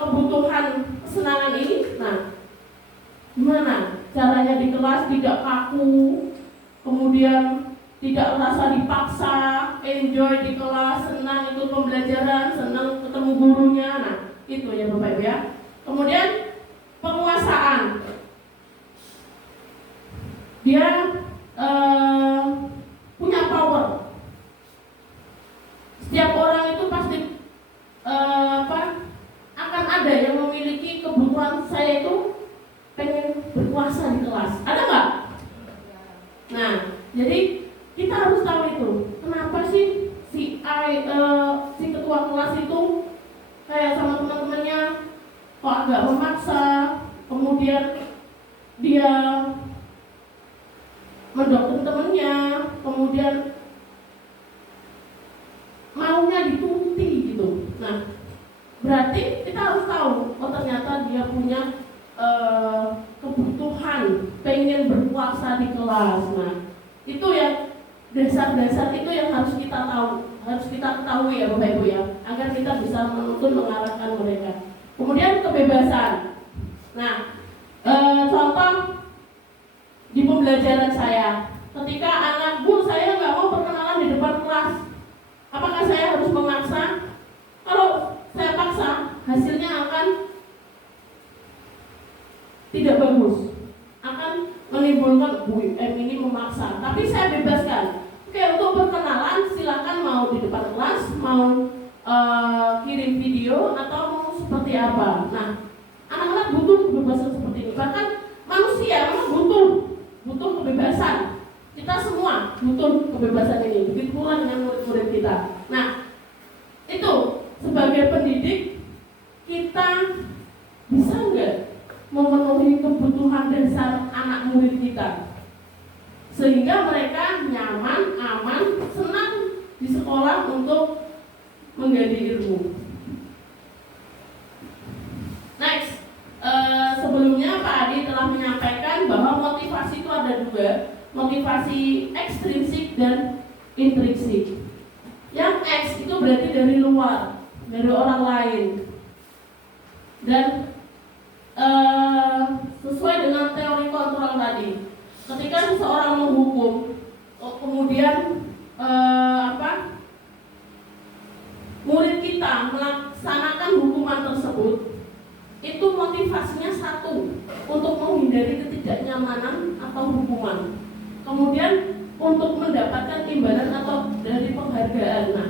kebutuhan kesenangan ini. Nah, gimana caranya di kelas tidak kaku, kemudian tidak merasa dipaksa, enjoy di kelas, senang ikut pembelajaran, senang ketemu gurunya. Nah, itu ya Bapak Ibu ya. Kemudian penguasaan. Dia punya power. Setiap orang itu pasti akan ada yang memiliki kebutuhan. Saya itu pengen berkuasa di kelas. Ada nggak? Nah, jadi kita harus tahu itu. Kenapa sih si ketua kelas itu kayak sama teman-temannya kok agak memaksa, kemudian dia mendoktrin temennya, kemudian maunya dituruti gitu. Nah, berarti kita harus tahu, oh ternyata dia punya kebutuhan pengen berpuasa di kelas. Nah, itu yang dasar-dasar itu yang harus kita tahu, harus kita ketahui ya Bapak Ibu ya, agar kita bisa menuntun mengarahkan mereka. Kemudian kebebasan. Nah, contoh di pembelajaran saya, ketika anak Bu saya nggak mau perkenalan di depan kelas, apakah saya harus memaksa? Kalau saya paksa, hasilnya akan tidak bagus, akan menimbulkan Bu M ini memaksa. Tapi saya bebaskan. Oke, untuk perkenalan silakan mau di depan kelas, mau kirim video atau mau seperti apa. Nah, anak-anak butuh kebebasan seperti ini. Bahkan manusia butuh kebebasan. Kita semua butuh kebebasan ini. Begitu pula dengan murid-murid kita. Nah, itu sebagai pendidik kita bisa nggak memenuhi kebutuhan dasar anak murid kita sehingga mereka nyaman, aman, senang di sekolah untuk menggali ilmu. Next, sebelumnya Pak Adi telah menyampaikan bahwa motivasi itu ada dua, motivasi ekstrinsik dan intrinsik. Yang X itu berarti dari luar, dari orang lain, dan sesuai dengan teori kontrol tadi, ketika seseorang menghukum, kemudian murid kita melaksanakan hukuman tersebut, itu motivasinya satu, untuk menghindari ketidaknyamanan atau hukuman, kemudian untuk mendapatkan imbalan atau dari penghargaan. Nah,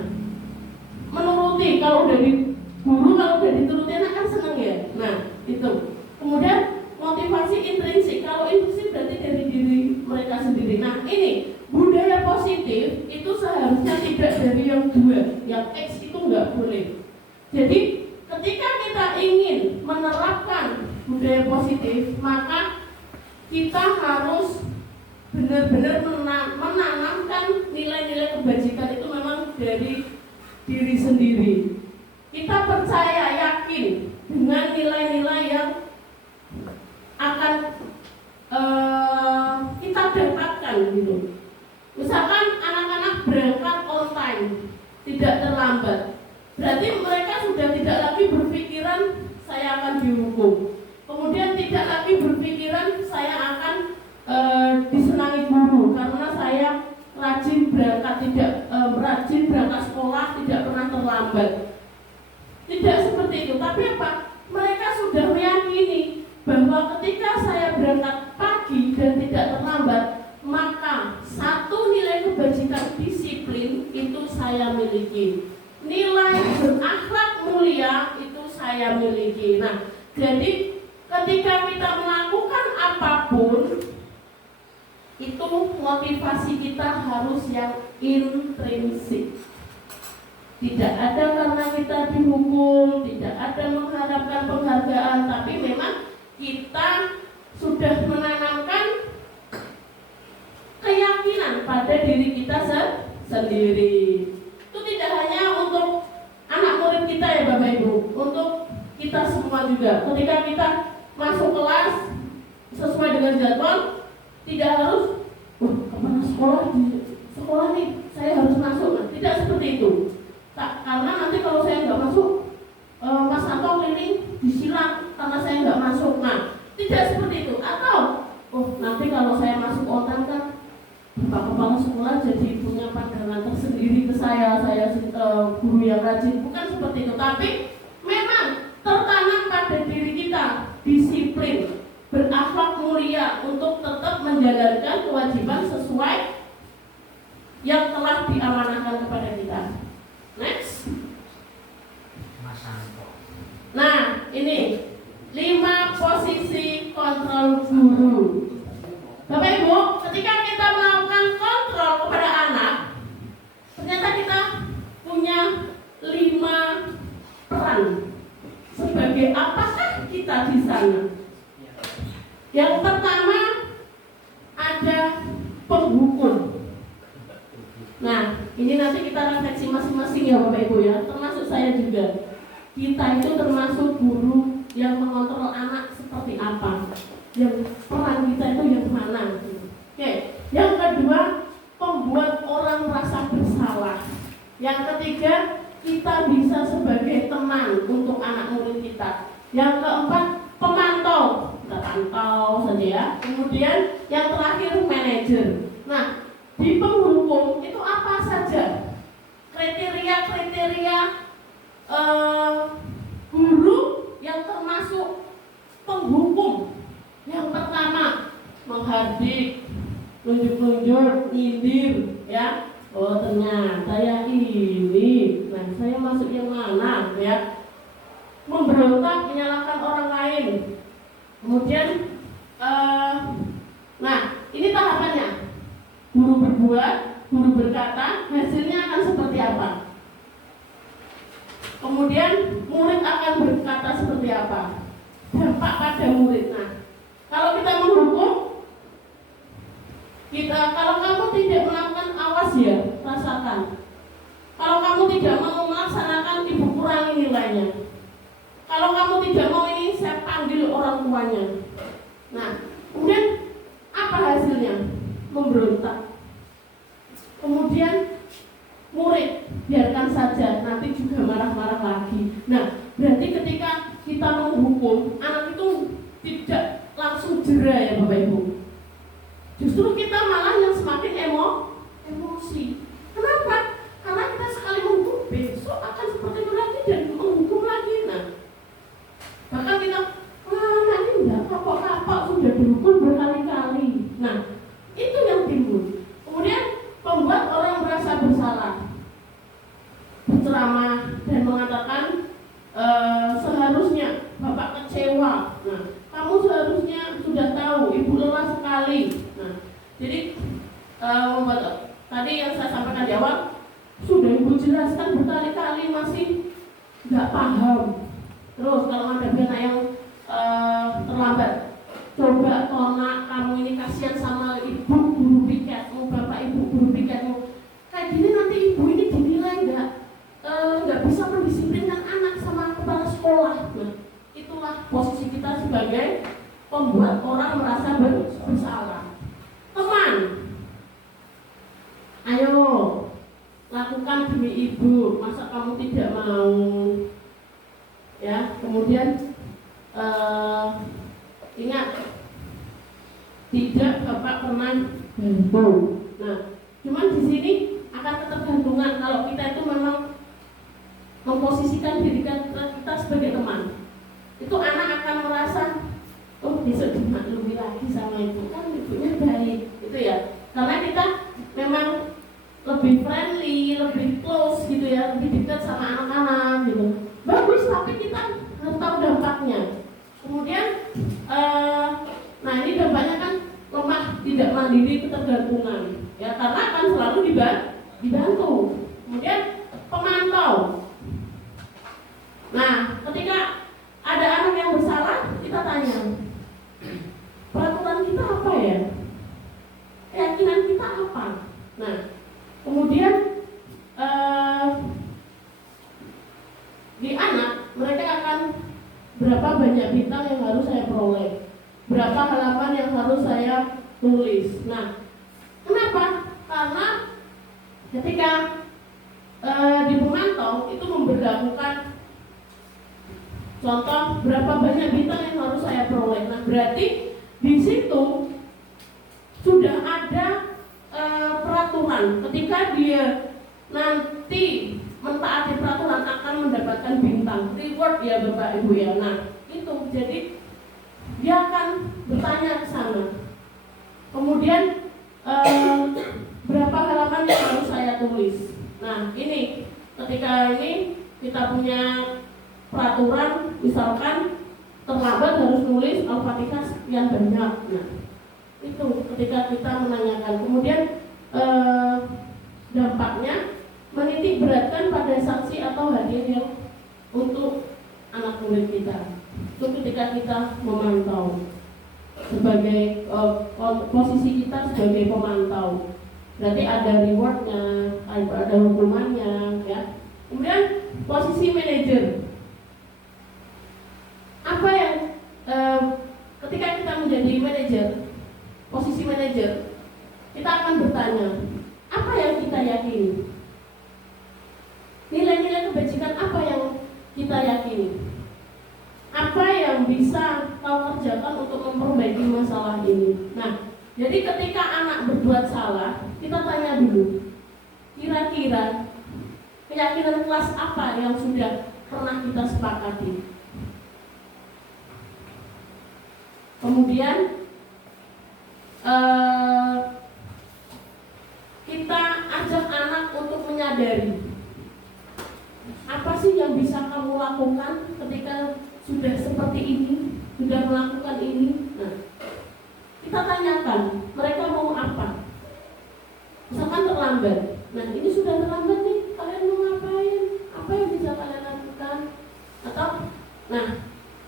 menuruti, kalau dari guru kalau udah dituruti anak kan seneng ya. Nah, itu. Kemudian motivasi motivasi intrinsik. Kalau intrinsik berarti dari diri mereka sendiri. Nah, ini budaya positif itu seharusnya tidak dari yang dua, yang X itu nggak boleh. Jadi ketika kita ingin menerapkan budaya positif, maka kita harus benar-benar menanamkan nilai-nilai kebajikan itu memang dari diri sendiri. Kita percaya, yakin dengan nilai-nilai yang akan kita dapatkan gitu. Misalkan anak-anak berangkat on time, tidak terlambat, berarti mereka sudah tidak lagi berpikiran saya akan dihukum. Kemudian tidak lagi berpikiran saya akan disenangi guru karena saya rajin berangkat sekolah, tidak pernah terlambat. Tidak seperti itu, tapi apa? Mereka sudah meyakini bahwa ketika saya berangkat pagi dan tidak terlambat, maka satu nilai kebajikan disiplin itu saya miliki. Nilai berakhlak mulia itu saya miliki. Nah, jadi ketika kita melakukan apapun, itu motivasi kita harus yang intrinsik. Tidak ada karena kita dihukum, tidak ada mengharapkan penghargaan, tapi memang kita sudah menanamkan keyakinan pada diri kita sendiri. Itu tidak hanya untuk anak murid kita ya Bapak Ibu, untuk kita semua juga. Ketika kita masuk kelas sesuai dengan jadwal, tidak harus kemana sekolah nih, saya harus masuk. Nah, tidak seperti itu. Karena nanti kalau saya nggak masuk, Mas Santo keliling disilang karena saya nggak masuk. Nah, tidak seperti itu. Atau, nanti kalau saya masuk otak kan, Pak Kepala Sekolah jadi punya pandangan tersendiri ke saya guru yang rajin. Bukan seperti itu. Tapi memang tertanam pada diri kita disiplin, berakhlak mulia untuk tetap menjalankan kewajiban sesuai yang telah diamanahkan kepada kita. Next. Nah, ini 5 posisi kontrol guru. Bapak Ibu, ketika kita melakukan kontrol kepada anak, ternyata kita punya 5 peran. Sebagai apakah kita di sana? Yang pertama ada penghukum. Nah, ini nanti kita refleksi masing-masing ya Bapak Ibu ya, termasuk saya juga. Kita itu termasuk guru yang mengontrol anak seperti apa, yang peran kita itu yang mana. Oke. Yang kedua, membuat orang merasa bersalah. Yang ketiga, kita bisa sebagai teman untuk anak murid kita. Yang keempat, pemantau. Kita pantau saja ya. Kemudian yang terakhir, manajer. Nah, di penghukum itu apa saja kriteria guru yang termasuk penghukum? Yang pertama, menghardik, nunjuk-nunjuk, nyindir, ya. Oh ternyata ya ini, nah saya masuk yang mana, ya. Memberontak, menyalahkan orang lain. Kemudian, nah ini tahapannya. Guru berbuat, guru berkata, hasilnya akan seperti apa? Kemudian murid akan berkata seperti apa? Dampak pada murid. Nah, kalau kita menghukum, kalau kamu tidak melakukan, awas ya, rasakan. Kalau kamu tidak mau melaksanakan, ibu kurangi nilainya. Kalau kamu tidak mau ini, saya panggil orang tuanya. Nah, kemudian apa hasilnya? Memberontak. Kemudian murid biarkan saja, nanti juga marah-marah lagi. Nah, berarti ketika kita menghukum, anak itu tidak langsung jera ya Bapak Ibu. Justru kita malah yang semakin emosi. Kenapa? Karena kita sekali menghukum, besok akan seperti itu lagi dan menghukum lagi. Nah, bahkan kita, nanti enggak kapok-kapok sudah dihukum berkali-kali. Nah, itu yang timbul. Kemudian membuat orang merasa bersalah, berceramah dan mengatakan seharusnya Bapak kecewa. Nah, kamu seharusnya Jadi tadi yang saya sampaikan di awal sudah Ibu jelaskan berkali-kali masih nggak paham. Terus kalau ada anak yang terlambat, coba tolak kamu ini kasihan sama ibu guru piketmu, bapak ibu guru piketmu. Kayak gini nanti ibu ini dinilai nggak bisa mendisiplinkan anak sama kepala sekolah. Nah, itulah posisi kita sebagai pembuat orang merasa bersalah. Teman, ayo lakukan demi ibu, masa kamu tidak mau? Ya, kemudian ingat, tidak bapak pernah bantu. Nah, cuman di sini akan ketergantungan kalau kita itu memang memposisikan diri kita sebagai teman. Itu anak akan merasa, oh besok dimaklumi lagi sama ibu, kan ibunya baik, gitu ya. Karena kita memang lebih friendly, lebih close gitu ya, lebih dekat sama anak-anak gitu. Bagus, tapi kita harus tahu dampaknya. Kemudian, nah ini dampaknya kan lemah, tidak mandiri, ketergantungan, ya karena akan selalu dibantu. Kemudian pemantau. Nah, ketika ada anak yang bersalah, kita tanya, peraturan kita apa ya? Keyakinan kita apa? Nah, kemudian di anak, mereka akan berapa banyak bintang yang harus saya peroleh, berapa halaman yang harus saya tulis. Nah, kenapa? Karena ketika di pemantau itu memberlakukan contoh berapa banyak bintang yang harus saya peroleh. Nah, berarti di situ sudah ada peraturan. Ketika dia nanti mentaati peraturan akan mendapatkan bintang, reward ya Bapak Ibu ya. Nah, itu jadi dia akan bertanya ke sana. Kemudian berapa halaman yang harus saya tulis. Nah, ini ketika ini kita punya peraturan, misalkan terlambat harus nulis Al-Fatihah sekian banyak. Nah, itu ketika kita menanyakan. Kemudian dampaknya menitik beratkan pada sanksi atau hadiah yang untuk anak murid kita. Itu ketika kita memantau sebagai posisi kita sebagai pemantau. Berarti ada rewardnya, ada hukumannya, ya. Kemudian posisi manajer. Apa yang ketika kita menjadi manajer, posisi manajer, kita akan bertanya, apa yang kita yakini? Nilai-nilai kebajikan apa yang kita yakini? Apa yang bisa kau kerjakan untuk memperbaiki masalah ini? Nah, jadi ketika anak berbuat salah, kita tanya dulu, kira-kira keyakinan kelas apa yang sudah pernah kita sepakati? Kemudian kita ajak anak untuk menyadari apa sih yang bisa kamu lakukan ketika sudah seperti ini, sudah melakukan ini. Nah, kita tanyakan mereka mau apa. Misalkan terlambat, nah ini sudah terlambat nih, kalian mau ngapain? Apa yang bisa kalian lakukan? Atau, nah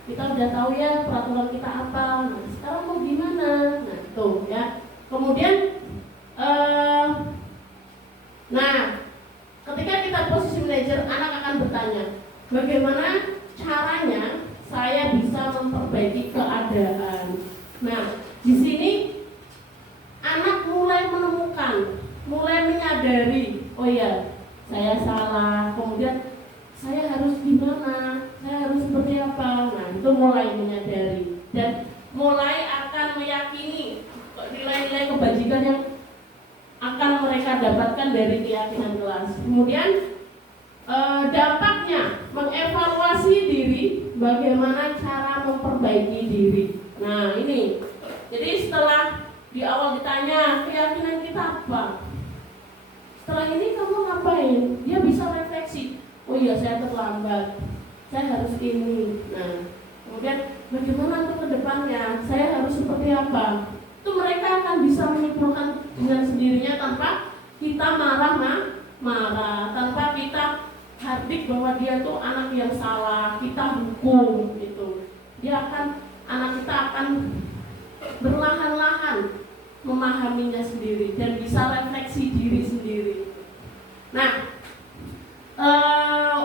kita udah tahu ya peraturan kita apa. Nah, sekarang mau gimana? Nah, tuh ya. Kemudian, nah, ketika kita posisi manajer, anak akan bertanya, bagaimana caranya saya bisa memperbaiki keadaan. Nah, di sini anak mulai menemukan, mulai menyadari, oh ya, saya salah. Kemudian saya harus gimana? Saya harus seperti apa? Nah, itu mulai menyadari dan mulai akan meyakini nilai-nilai kebajikan yang akan mereka dapatkan dari keyakinan kelas. Kemudian dampaknya mengevaluasi diri, bagaimana cara memperbaiki diri. Nah, ini. Jadi setelah di awal ditanya keyakinan kita apa, setelah ini kamu ngapain? Dia bisa refleksi. Oh iya, saya terlambat, saya harus ini. Nah, kemudian bagaimana untuk kedepannya? Saya harus seperti apa? Itu mereka akan bisa menyimpulkan dengan sendirinya tanpa kita marah, tanpa kita hardik bahwa dia tuh anak yang salah, kita hukum gitu. Anak kita akan berlahan-lahan memahaminya sendiri dan bisa refleksi diri sendiri. Nah,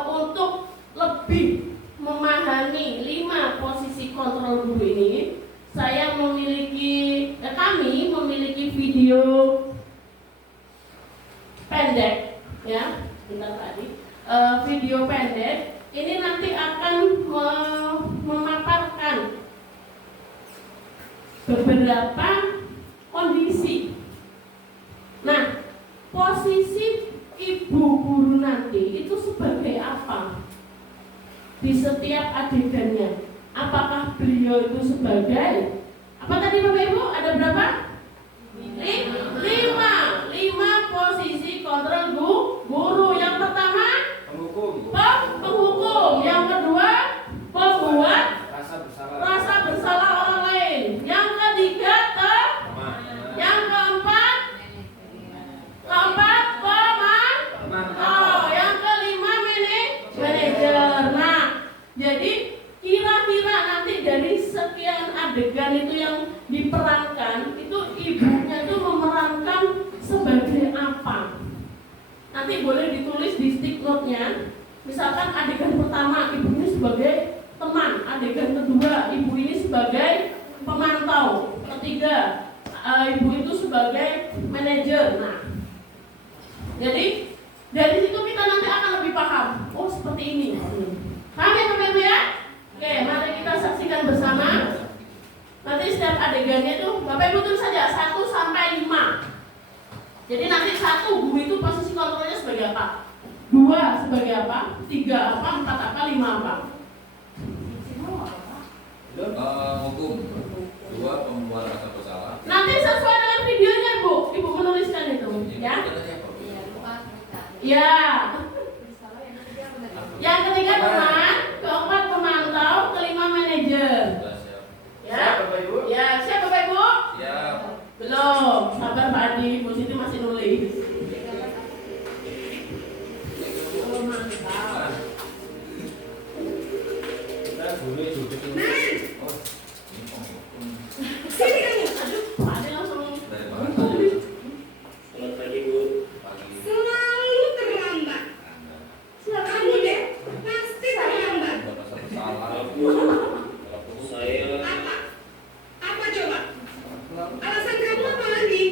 untuk lebih memahami 5 posisi kontrol guru ini, kami memiliki video pendek, ya, video pendek. Ini nanti akan memaparkan beberapa kondisi. Nah, posisi ibu guru nanti itu sebagai apa di setiap adegannya? Apakah beliau itu sebagai apa tadi Bapak Ibu? Ada berapa? 5 posisi kontrol guru. Yang pertama penghukum, yang kedua pembuat rasa bersalah orang lain, yang ketiga yang keempat yang kelima manajer. Nah, jadi kira-kira nanti dari sekian adegan itu yang diperankan, itu ibunya itu memerankan sebagai apa? Nanti boleh ditulis di stick note-nya. Misalkan adegan pertama ibu ini sebagai teman, adegan kedua ibu ini sebagai pemantau, ketiga ibu itu sebagai manajer. Nah, jadi dari situ kita nanti akan lebih paham. Oh, seperti ini. Paham ya Bapak Ibu ya? Oke, mari kita saksikan bersama. Nanti setiap adegannya itu Bapak Ibu tulis saja 1 sampai 5. Jadi nanti 1 guru itu posisi kontrolnya sebagai apa? 2 sebagai apa? 3 apa? 4 apa? 5 apa? Hukum. 2 pembuat rasa bersalah. Nanti sesuai dengan videonya Bu. Ibu menuliskan itu, ya? Ya. Yang ketiga teman, keempat pemantau, kelima manajer. Ya? Ya, siap Bapak Ibu? Siap. Belum. Sabar Pak Adi, Bu Siti masih nulis. Oh, mantap. Sini kamu. Aduh, Pak Adi langsung. Selamat pagi Bu. Selalu terlambat. Kamu deh pasti terlambat. Saya Apa coba? Alasan kamu apa lagi?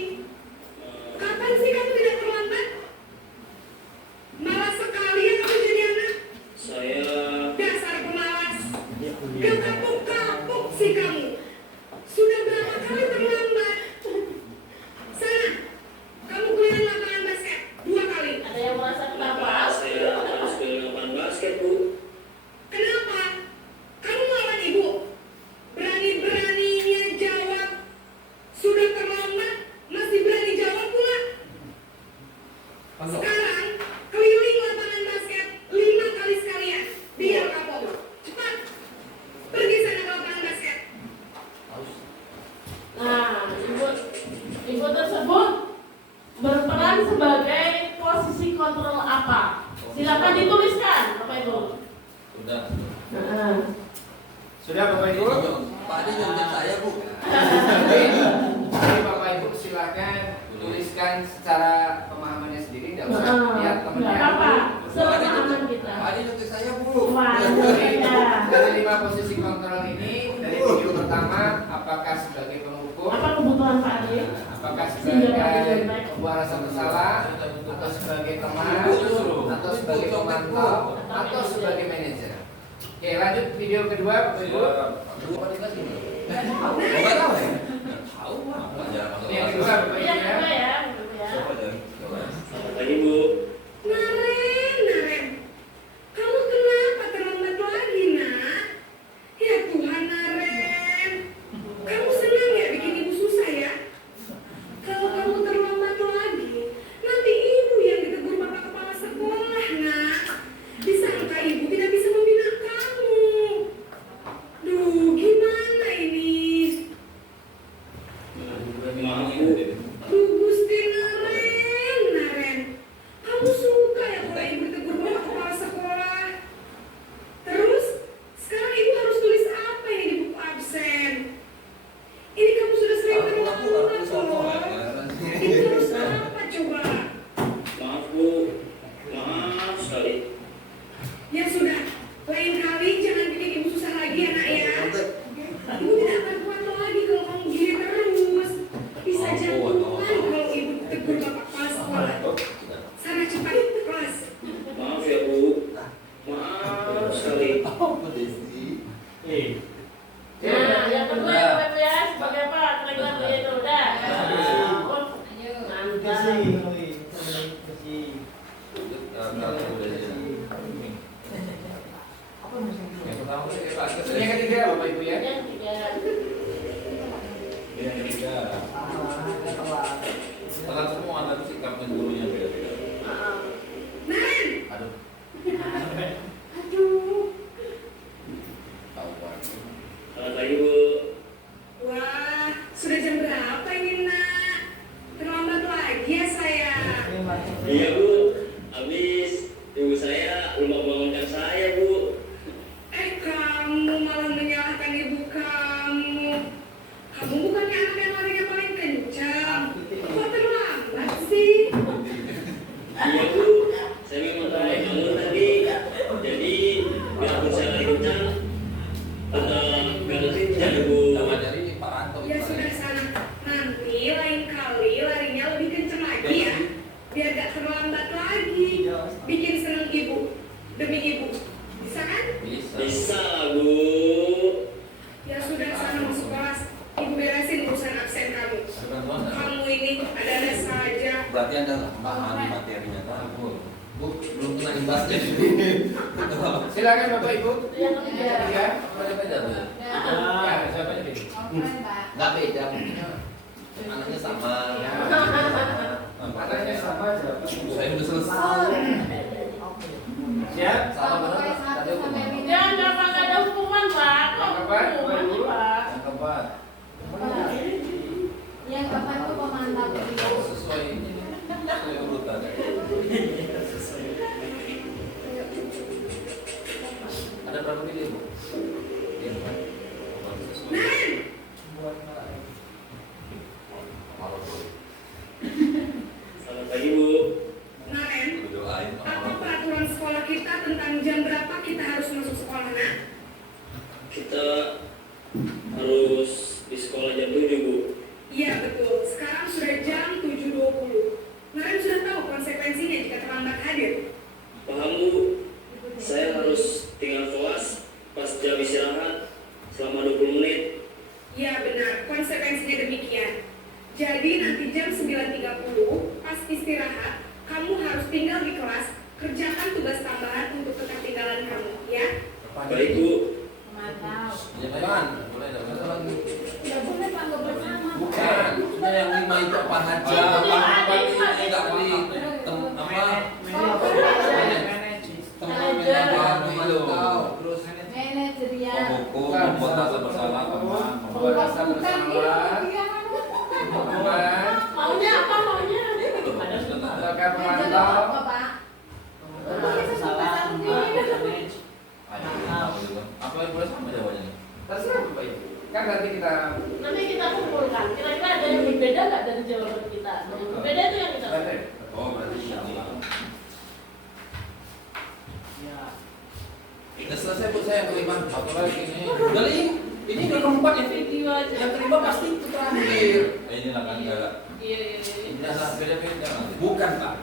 Kapan sih kamu tidak terlambat? Malas sekali ya kamu jadi anak. saya Dasar pemalas. Gak kapok-kapok sih kamu. Sudah berapa kali terlambat? Sana, kamu keliling lapangan basket 2 kali. Ada yang merasa kenapa? saya harus ke lapangan basket Bu. Kenapa? Kamu melawan ibu? Berani-beraninya jawab. Sudah terlambat, masih berani jawab pula. Sekarang, keliling lapangan basket 5 kali sekalian. Biar kapok. Cepat. Pergi sana ke lapangan basket. Nah, ibu tersebut berperan sebagai posisi kontrol apa? Silakan dituliskan, Bapak Ibu. Sudah. Nah, Sudah Bapak Ibu? Pak Adi nyontek saya, Bu. Jadi Bapak Ibu silakan tuliskan secara pemahamannya sendiri, tidak usah lihat nggak temannya. apa-apa, sepemahaman kita. Pak Adi nyontek saya, Bu. Wah, ya. Dari 5 posisi kontrol ini, dari video pertama, apakah sebagai penghukum, Apa kebutuhan Pak Adi? apakah Sehingga Pak Adi sebagai baik. pembuat rasa bersalah, atau sebagai teman, atau sebagai pemantau, atau sebagai manajer. Oke, lanjut video kedua, Bapak Ibu. Pak Adi kasih. Enggak tahu ya? Tahu lah. Pelajaran masuk Ini yang kedua, kelas. Bapak Iya, Ibu ya. kedua ya, kedua ya. Coba aja. Coba. Selamat pagi Bu. Naren. Kamu kenapa terlambat lagi, nak? Ya Tuhan, Naren. Kamu senang ya bikin ibu susah ya? Kalau kamu terlambat lagi, nanti ibu yang ditegur bapak kepala sekolah, nak. Disangka ibu tidak bisa membina kamu. Duh, gimana ini? Maaf Bu. Duh, Yang pertama Yang ketiga Bapak Ibu ya. Yang ketiga. yang ketiga. Tekan semua tapi sikapnya gurunya beda-beda. Nen, Aduh, aduh. tahu banget. Selamat pagi Bu. Wah, sudah jam berapa ini nak? Terlambat lagi ya saya. Iya Bu, habis ibu saya lupa bangunkan saya Bu. Kamu malah menyalahkan ibu kamu. Kamu bukannya anak yang larinya paling kencang. Kok terlambat sih? Iya Bu, saya memang terlambat bangun tadi. Jadi biarpun saya lari kencang, tetap gak kencang Bu. Nama jadi Pak Anto. Ya sudah sana. Nanti lain kali larinya lebih kencang lagi ya. Biar gak terlambat lagi. Bikin seneng ibu. Demi ibu. Bisa kan? Bisa. Bisa lah Bu. Ya sudah sana masuk kelas. Ibu beresin urusan absen kamu. Ada bantuan nggak? Kamu ini ada-ada saja. Berarti Anda nggak memahami materinya. Bu, belum pernah imbas jadi. Silakan Bapak Ibu. Yang Yang ketiga. ketiga. Ada beda tuh. Ya, siapa ini? Nggak beda, buktinya anaknya sama. Anaknya sama aja. Saya udah selesai. Siap? Salah benar. Tadi hukuman. Jangan pakai ada hukuman Pak. Kok Yang keempat, Bapak hukuman Ibu. Pak? Yang keempat, Yang kapan tuh pemantau sesuai ini, sesuai urutan. Ada berapa pilih Bu? Yang empat. Nen, Malu Bu. Selamat pagi Bu. Nen, Doain. apa peraturan sekolah kita tentang jam berapa kita harus masuk sekolah nak? Kita harus di sekolah jam 7 Bu. Iya betul, sekarang sudah jam 7.20. Nen sudah tahu konsekuensinya jika terlambat hadir. Paham Bu? Saya harus tinggal kelas pas jam istirahat selama 20 menit. Iya benar, konsekuensinya demikian. Jadi nanti jam 9.30 pas istirahat, kamu harus tinggal di kelas, kerjakan tugas tambahan untuk ketertinggalan kamu, ya? Baik Bu. pemantau. Jangan, boleh ada satu lagi. Tidak boleh panggil bersama. Bukan, ini yang 5 itu apa aja? Itu Apa dia, apa itu ini dia. enggak di teman Manajer. itu. Terus Manajerial. hukum, membuat rasa bersalah teman, membuat rasa Bukan bersalah. Teman. Maunya apa maunya? Ada sudah ada. Silakan Manajerial pemantau. apa, Pak? Apa yang boleh sama jawabannya? Terserah Bapak Ibu. Kan nanti kita Nanti kita kumpulkan. Kira-kira ada yang berbeda nggak dari jawaban kita? Yang berbeda itu yang kita. Oh, berarti ini. Udah selesai Bu, saya yang kelima. Satu lagi ini. Udah ini udah keempat ini. Video aja. Yang kelima pasti itu terakhir. Ini lah kan enggak. Iya iya iya. Ini adalah beda-beda nanti. Bukan Pak.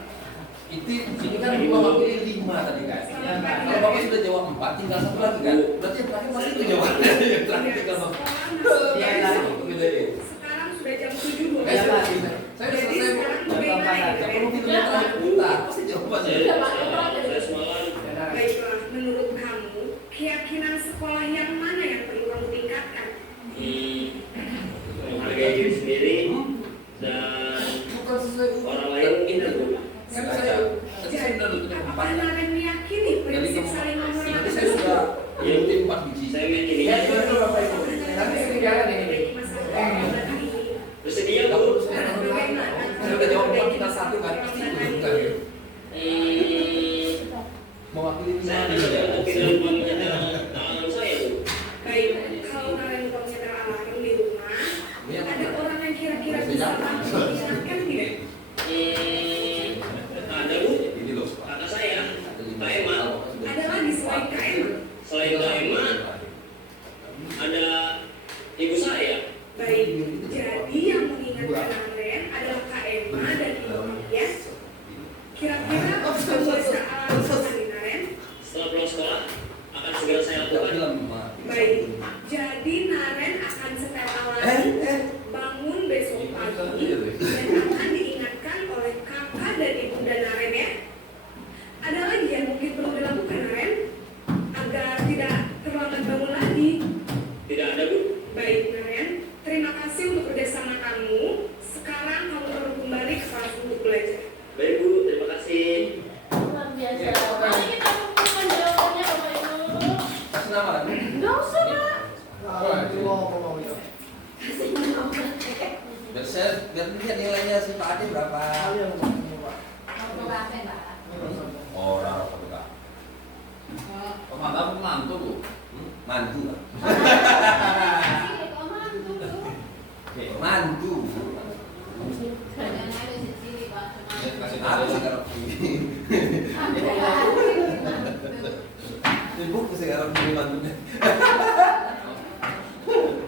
Ini kan Bapak pilih 5 tadi kan. Kalau Bapak sudah jawab 4, tinggal satu lagi kan. Berarti yang terakhir masih itu jawabannya. Yang terakhir tinggal Bapak. Sekarang sudah jam 7.20. Saya sudah selesai Bu. Gak perlu kita terakhir putar. Pasti jawabannya. Saya semalam Baiklah, menurut kamu, keyakinan sekolah yang mana yang perlu kamu tingkatkan? menghargai diri sendiri dan Bukan sesuai orang lain mungkin Bu. Kan saya tadi saya udah punya 4 Apakah kan. Naren meyakini prinsip saling Nanti menghormati? saya sudah nyebutin 4 biji. Saya meyakini. Ya, itu dulu Bapak Ibu. Nanti ketinggalan ini. Bersedia Gak Bu. perlu saya ngomong lagi. Saya udah jawab 4 tinggal 1 kan. Pasti itu terakhir. Mewakili Saya lima. tidak tidak lupa menyetel tangan saya Bu. Baik, kalau Naren lupa menyetel alarm di rumah, ada orang yang kira-kira bisa bantu mengingatkan tidak? Ada Bu. Ini loh. Kakak saya. Ada berapa? Mau berapa, Mbak? Oh, rara berapa? Pemantau mantu Bu. Mantu lah. Kok mantu tuh? Mantu. Jangan ada di sini, Pak. Kasih Aku tahu. sekarang ini. Sibuk sekarang ini mantunya.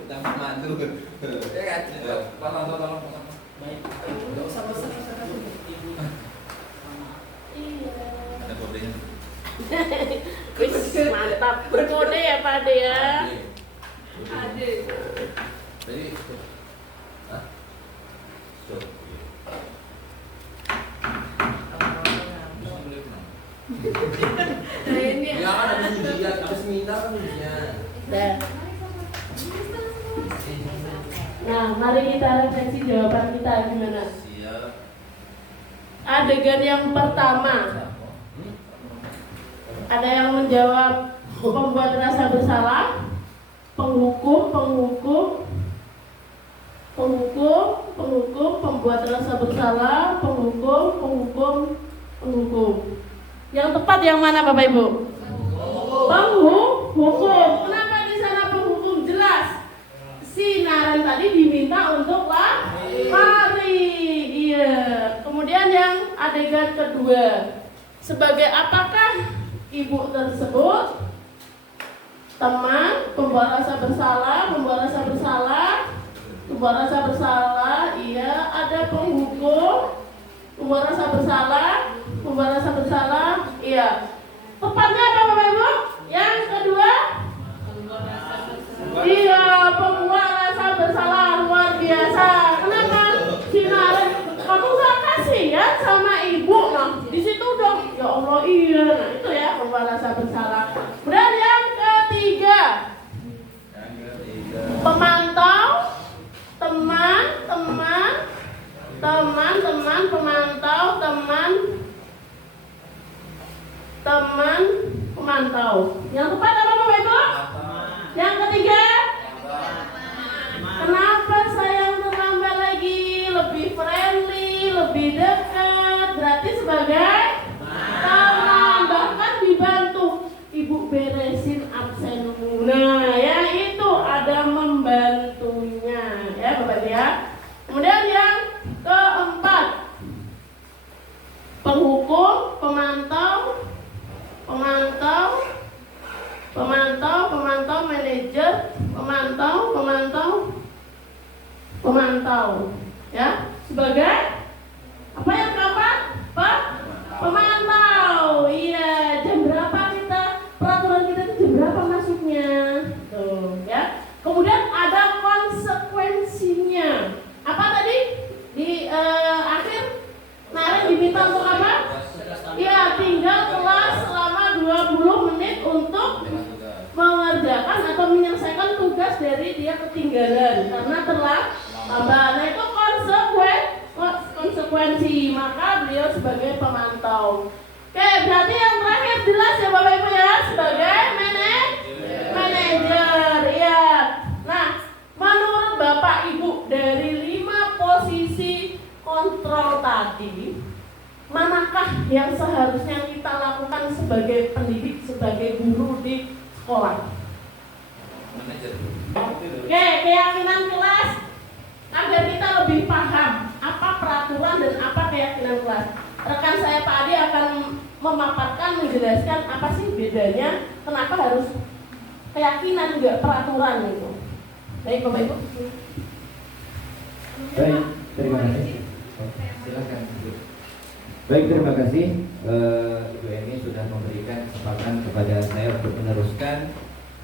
Tambah mantu. Ya kan? Tolong. Ada kodenya. Wis, mantap. Berkode ya Pak Ade ya. Ade. Jadi, hah? So, Nah ini ya kan ada ujian, ada seminar kan ujian. Dah. Nah, mari kita refleksi jawaban kita gimana? Siap. Adegan yang pertama, ada yang menjawab pembuat rasa bersalah, penghukum, pembuat rasa bersalah, penghukum. Yang tepat yang mana Bapak Ibu? Penghukum. Kenapa di sana penghukum? Jelas. Si Naren tadi diminta untuk lari. Iya. Kemudian yang adegan kedua, sebagai apakah ibu tersebut? Teman, pembuat rasa bersalah. Iya, ada penghukum, pembuat rasa bersalah. Iya. Tepatnya apa Bapak Ibu? Yang kedua? Iya, pembuat rasa bersalah luar biasa. Kenapa? Si Naren, kamu gak kasihan sama ibu? Nah, di situ dong. Ya Allah, iya. Nah, itu ya pembuat rasa bersalah. Kemudian yang ketiga, pemantau, pemantau. Yang tepat apa Bapak Ibu? Yang ketiga, kenapa saya terlambat lagi? Lebih friendly, lebih dekat, berarti sebagai teman, bahkan dibantu. Ibu beresin absenmu. Nah, ya itu ada membantunya, ya Bapak Ibu ya. Kemudian yang keempat, penghukum, pemantau, manajer, pemantau, ya, sebagai apa yang keempat? Pemantau. Iya, jam berapa kita, peraturan kita itu jam berapa masuknya, tuh, ya. Kemudian ada konsekuensinya. Apa tadi di akhir Naren diminta untuk apa? Ya, tinggal kelas selama 20 menit untuk mengerjakan atau menyelesaikan tugas dari dia ketinggalan karena terlambat. Nah, itu konsekuensi. Maka beliau sebagai pemantau. Oke, berarti yang terakhir jelas ya Bapak Ibu ya, sebagai manajer. Ya. Nah, menurut Bapak Ibu dari 5 posisi kontrol tadi, manakah yang seharusnya kita lakukan sebagai pendidik, sebagai guru di sekolah? Manajer. Oke, keyakinan kelas agar kita lebih paham apa peraturan dan apa keyakinan kelas. Rekan saya Pak Adi akan memaparkan, menjelaskan apa sih bedanya, kenapa harus keyakinan enggak peraturan itu. Baik Bapak Ibu. Baik, terima kasih. Silakan Ibu. Baik, terima kasih. Ibu Eni sudah memberikan kesempatan kepada saya untuk meneruskan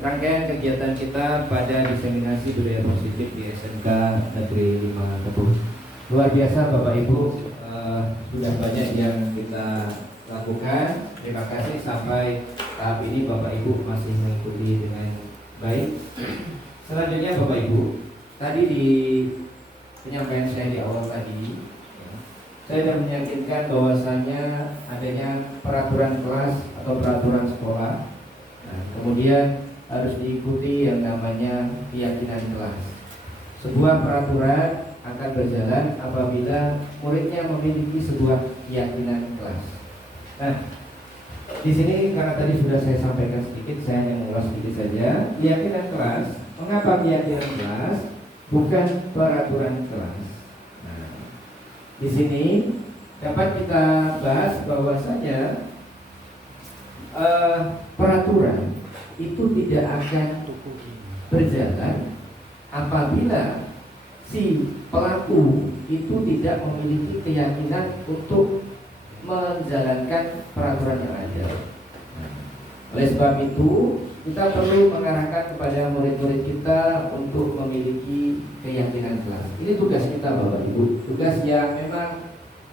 rangkaian kegiatan kita pada diseminasi budaya positif di SMK Negeri 5 Tebus. Luar biasa Bapak Ibu, sudah banyak yang kita lakukan. Terima kasih sampai tahap ini Bapak Ibu masih mengikuti dengan baik. Selanjutnya Bapak Ibu, tadi di penyampaian saya di awal tadi, saya sudah meyakinkan bahwasannya adanya peraturan kelas atau peraturan sekolah. Nah, kemudian harus diikuti yang namanya keyakinan kelas. Sebuah peraturan akan berjalan apabila muridnya memiliki sebuah keyakinan kelas. Nah, di sini karena tadi sudah saya sampaikan sedikit, saya hanya mengulas sedikit saja. Keyakinan kelas, mengapa keyakinan kelas bukan peraturan kelas? Nah, di sini dapat kita bahas bahwasanya peraturan itu tidak akan berjalan apabila si pelaku itu tidak memiliki keyakinan untuk menjalankan peraturan yang ada. Oleh sebab itu, kita perlu mengarahkan kepada murid-murid kita untuk memiliki keyakinan kelas. Ini tugas kita Bapak Ibu, tugas yang memang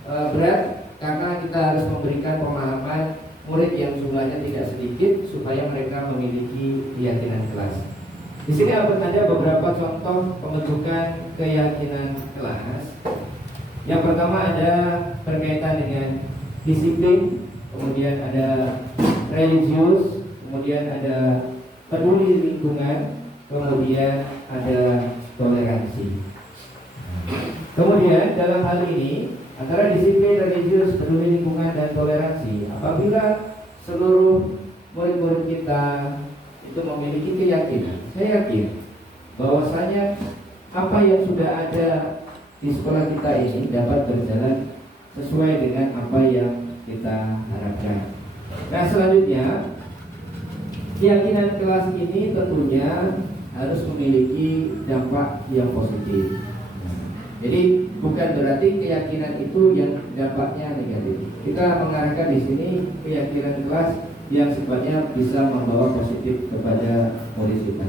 berat karena kita harus memberikan pemahaman murid yang jumlahnya tidak sedikit supaya mereka memiliki keyakinan kelas. Di sini ada beberapa contoh pembentukan keyakinan kelas. Yang pertama ada berkaitan dengan disiplin, kemudian ada religius, kemudian ada peduli lingkungan, kemudian ada toleransi. Kemudian dalam hal ini antara disiplin, religius, peduli lingkungan, dan toleransi, apabila seluruh murid-murid kita itu memiliki keyakinan, saya yakin bahwasanya apa yang sudah ada di sekolah kita ini dapat berjalan sesuai dengan apa yang kita harapkan. Nah, selanjutnya keyakinan kelas ini tentunya harus memiliki dampak yang positif. Jadi bukan berarti keyakinan itu yang dampaknya negatif. Kita mengarahkan di sini keyakinan kelas yang sifatnya bisa membawa positif kepada murid kita.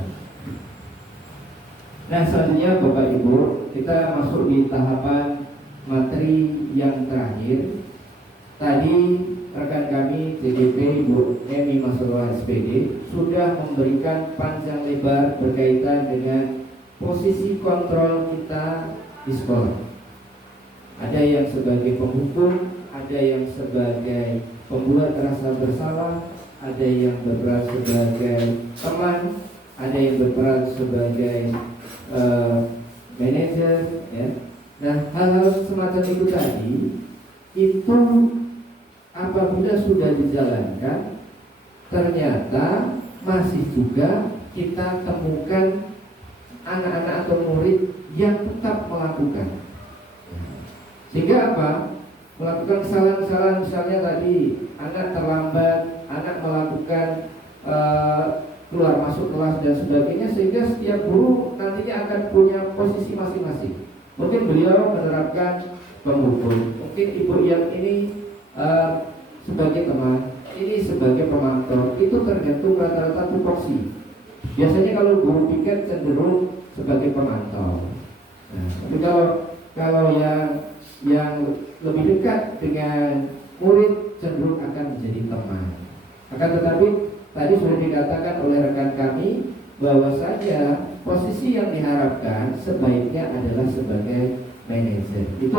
Nah, selanjutnya Bapak Ibu, kita masuk di tahapan materi yang terakhir. Tadi rekan kami CGP Bu Emi Masulwa SPD sudah memberikan panjang lebar berkaitan dengan posisi kontrol kita di sekolah. Ada yang sebagai penghukum, ada yang sebagai pembuat rasa bersalah, ada yang berperan sebagai teman, ada yang berperan sebagai manajer, ya. Nah, hal-hal semacam itu tadi itu apabila sudah dijalankan, ternyata masih juga kita temukan anak-anak atau murid yang tetap melakukan. Sehingga apa? Melakukan kesalahan-kesalahan, misalnya tadi anak terlambat, anak melakukan keluar masuk kelas dan sebagainya, sehingga setiap guru nantinya akan punya posisi masing-masing. Mungkin beliau menerapkan pemukul, mungkin ibu yang ini sebagai teman, ini sebagai pemantau. Itu tergantung rata-rata tupoksi. Biasanya kalau guru piket cenderung sebagai pemantau. Nah, tapi kalau yang lebih dekat dengan murid cenderung akan menjadi teman. Akan tetapi tadi sudah dikatakan oleh rekan kami bahwasanya posisi yang diharapkan sebaiknya adalah sebagai manajer. Itu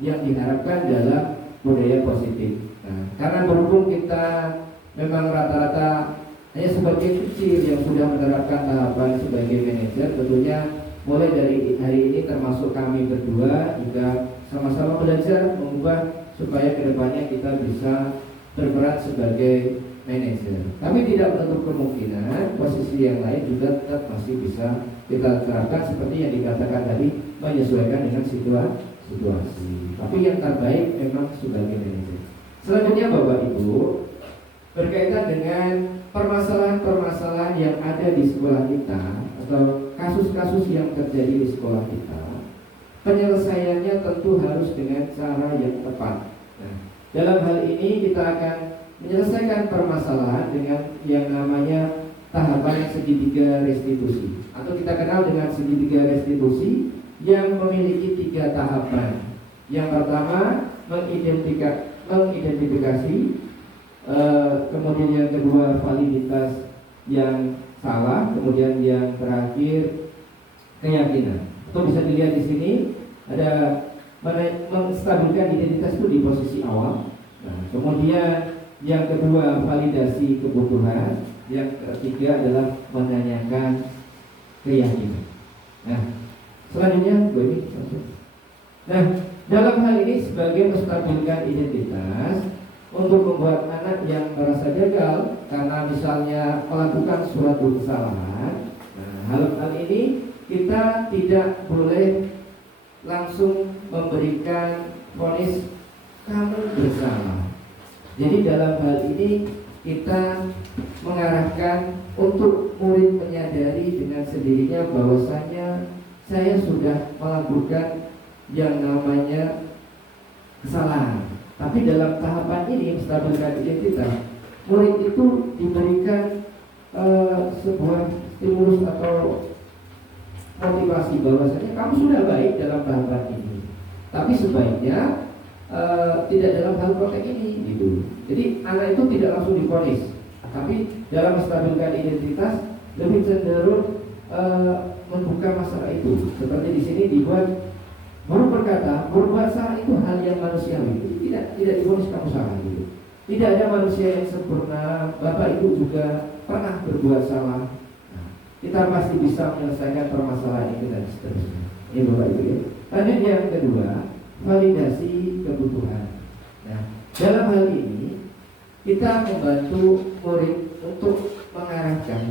yang diharapkan dalam budaya positif. Nah, karena berhubung kita memang rata-rata hanya sebagai kecil yang sudah menerapkan tahapan sebagai manajer, tentunya mulai dari hari ini termasuk kami berdua juga sama-sama belajar mengubah supaya kedepannya kita bisa berperan sebagai manajer. Tapi tidak menutup kemungkinan posisi yang lain juga tetap masih bisa kita terapkan seperti yang dikatakan tadi, menyesuaikan dengan situasi. Tapi yang terbaik memang sebagai manajer. Selanjutnya Bapak Ibu, berkaitan dengan permasalahan-permasalahan yang ada di sekolah kita atau kasus-kasus yang terjadi di sekolah kita, penyelesaiannya tentu harus dengan cara yang tepat. Nah, dalam hal ini kita akan menyelesaikan permasalahan dengan yang namanya tahapan segitiga restitusi, atau kita kenal dengan segitiga restitusi yang memiliki 3 tahapan. Yang pertama mengidentifikasi, kemudian yang kedua validitas yang salah, kemudian yang terakhir keyakinan. Atau bisa dilihat di sini ada menstabilkan identitas itu di posisi awal. Nah, kemudian yang kedua validasi kebutuhan, yang ketiga adalah menanyakan keyakinan. Nah, selanjutnya gue ini Nah, dalam hal ini sebagai menstabilkan identitas untuk membuat anak yang merasa gagal karena misalnya melakukan suatu kesalahan. Nah, hal ini kita tidak boleh langsung memberikan vonis kamu bersalah. Jadi dalam hal ini kita mengarahkan untuk murid menyadari dengan sendirinya bahwasanya saya sudah melakukan yang namanya kesalahan. Tapi dalam tahapan ini menstabilkan identitas, murid itu diberikan sebuah stimulus atau motivasi bahwasanya kamu sudah baik dalam tahapan ini. Tapi sebaiknya tidak dalam hal konteks ini gitu. Jadi anak itu tidak langsung divonis, tapi dalam menstabilkan identitas lebih cenderung membuka masalah itu. Seperti di sini dibuat guru berkata, berbuat salah itu hal yang manusiawi. Tidak divonis kamu salah gitu. Tidak ada manusia yang sempurna. Bapak Ibu juga pernah berbuat salah. Nah, kita pasti bisa menyelesaikan permasalahan itu dan seterusnya. Ini Bapak Ibu ya. Lanjut yang kedua, validasi kebutuhan. Nah, dalam hal ini kita membantu murid untuk mengarahkan,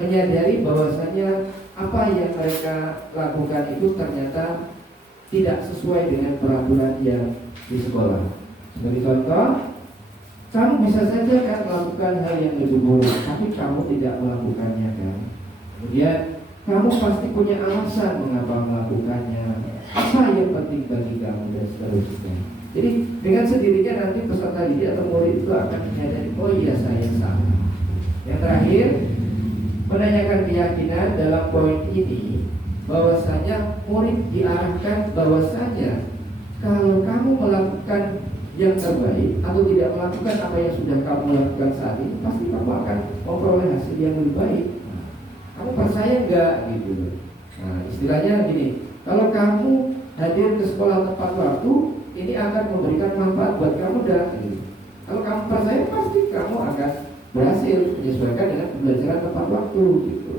menyadari bahwasanya apa yang mereka lakukan itu ternyata tidak sesuai dengan peraturan yang di sekolah. Sebagai contoh, kamu bisa saja kan melakukan hal yang lebih buruk, tapi kamu tidak melakukannya kan. Kemudian kamu pasti punya alasan mengapa melakukannya, apa yang penting bagi kamu dan seterusnya. Jadi dengan sendirinya nanti peserta didik atau murid itu akan menyadari, oh iya saya salah. Yang terakhir, menanyakan keyakinan dalam poin ini bahwasanya murid diarahkan bahwasanya kalau kamu melakukan yang terbaik atau tidak melakukan apa yang sudah kamu lakukan saat ini, pasti kamu akan memperoleh hasil yang lebih baik. Kamu percaya enggak gitu? Nah, istilahnya gini, kalau kamu hadir ke sekolah tepat waktu, ini akan memberikan manfaat buat kamu dan gitu. Kalau kamu percaya, pasti kamu akan berhasil menyesuaikan dengan pembelajaran tepat waktu gitu.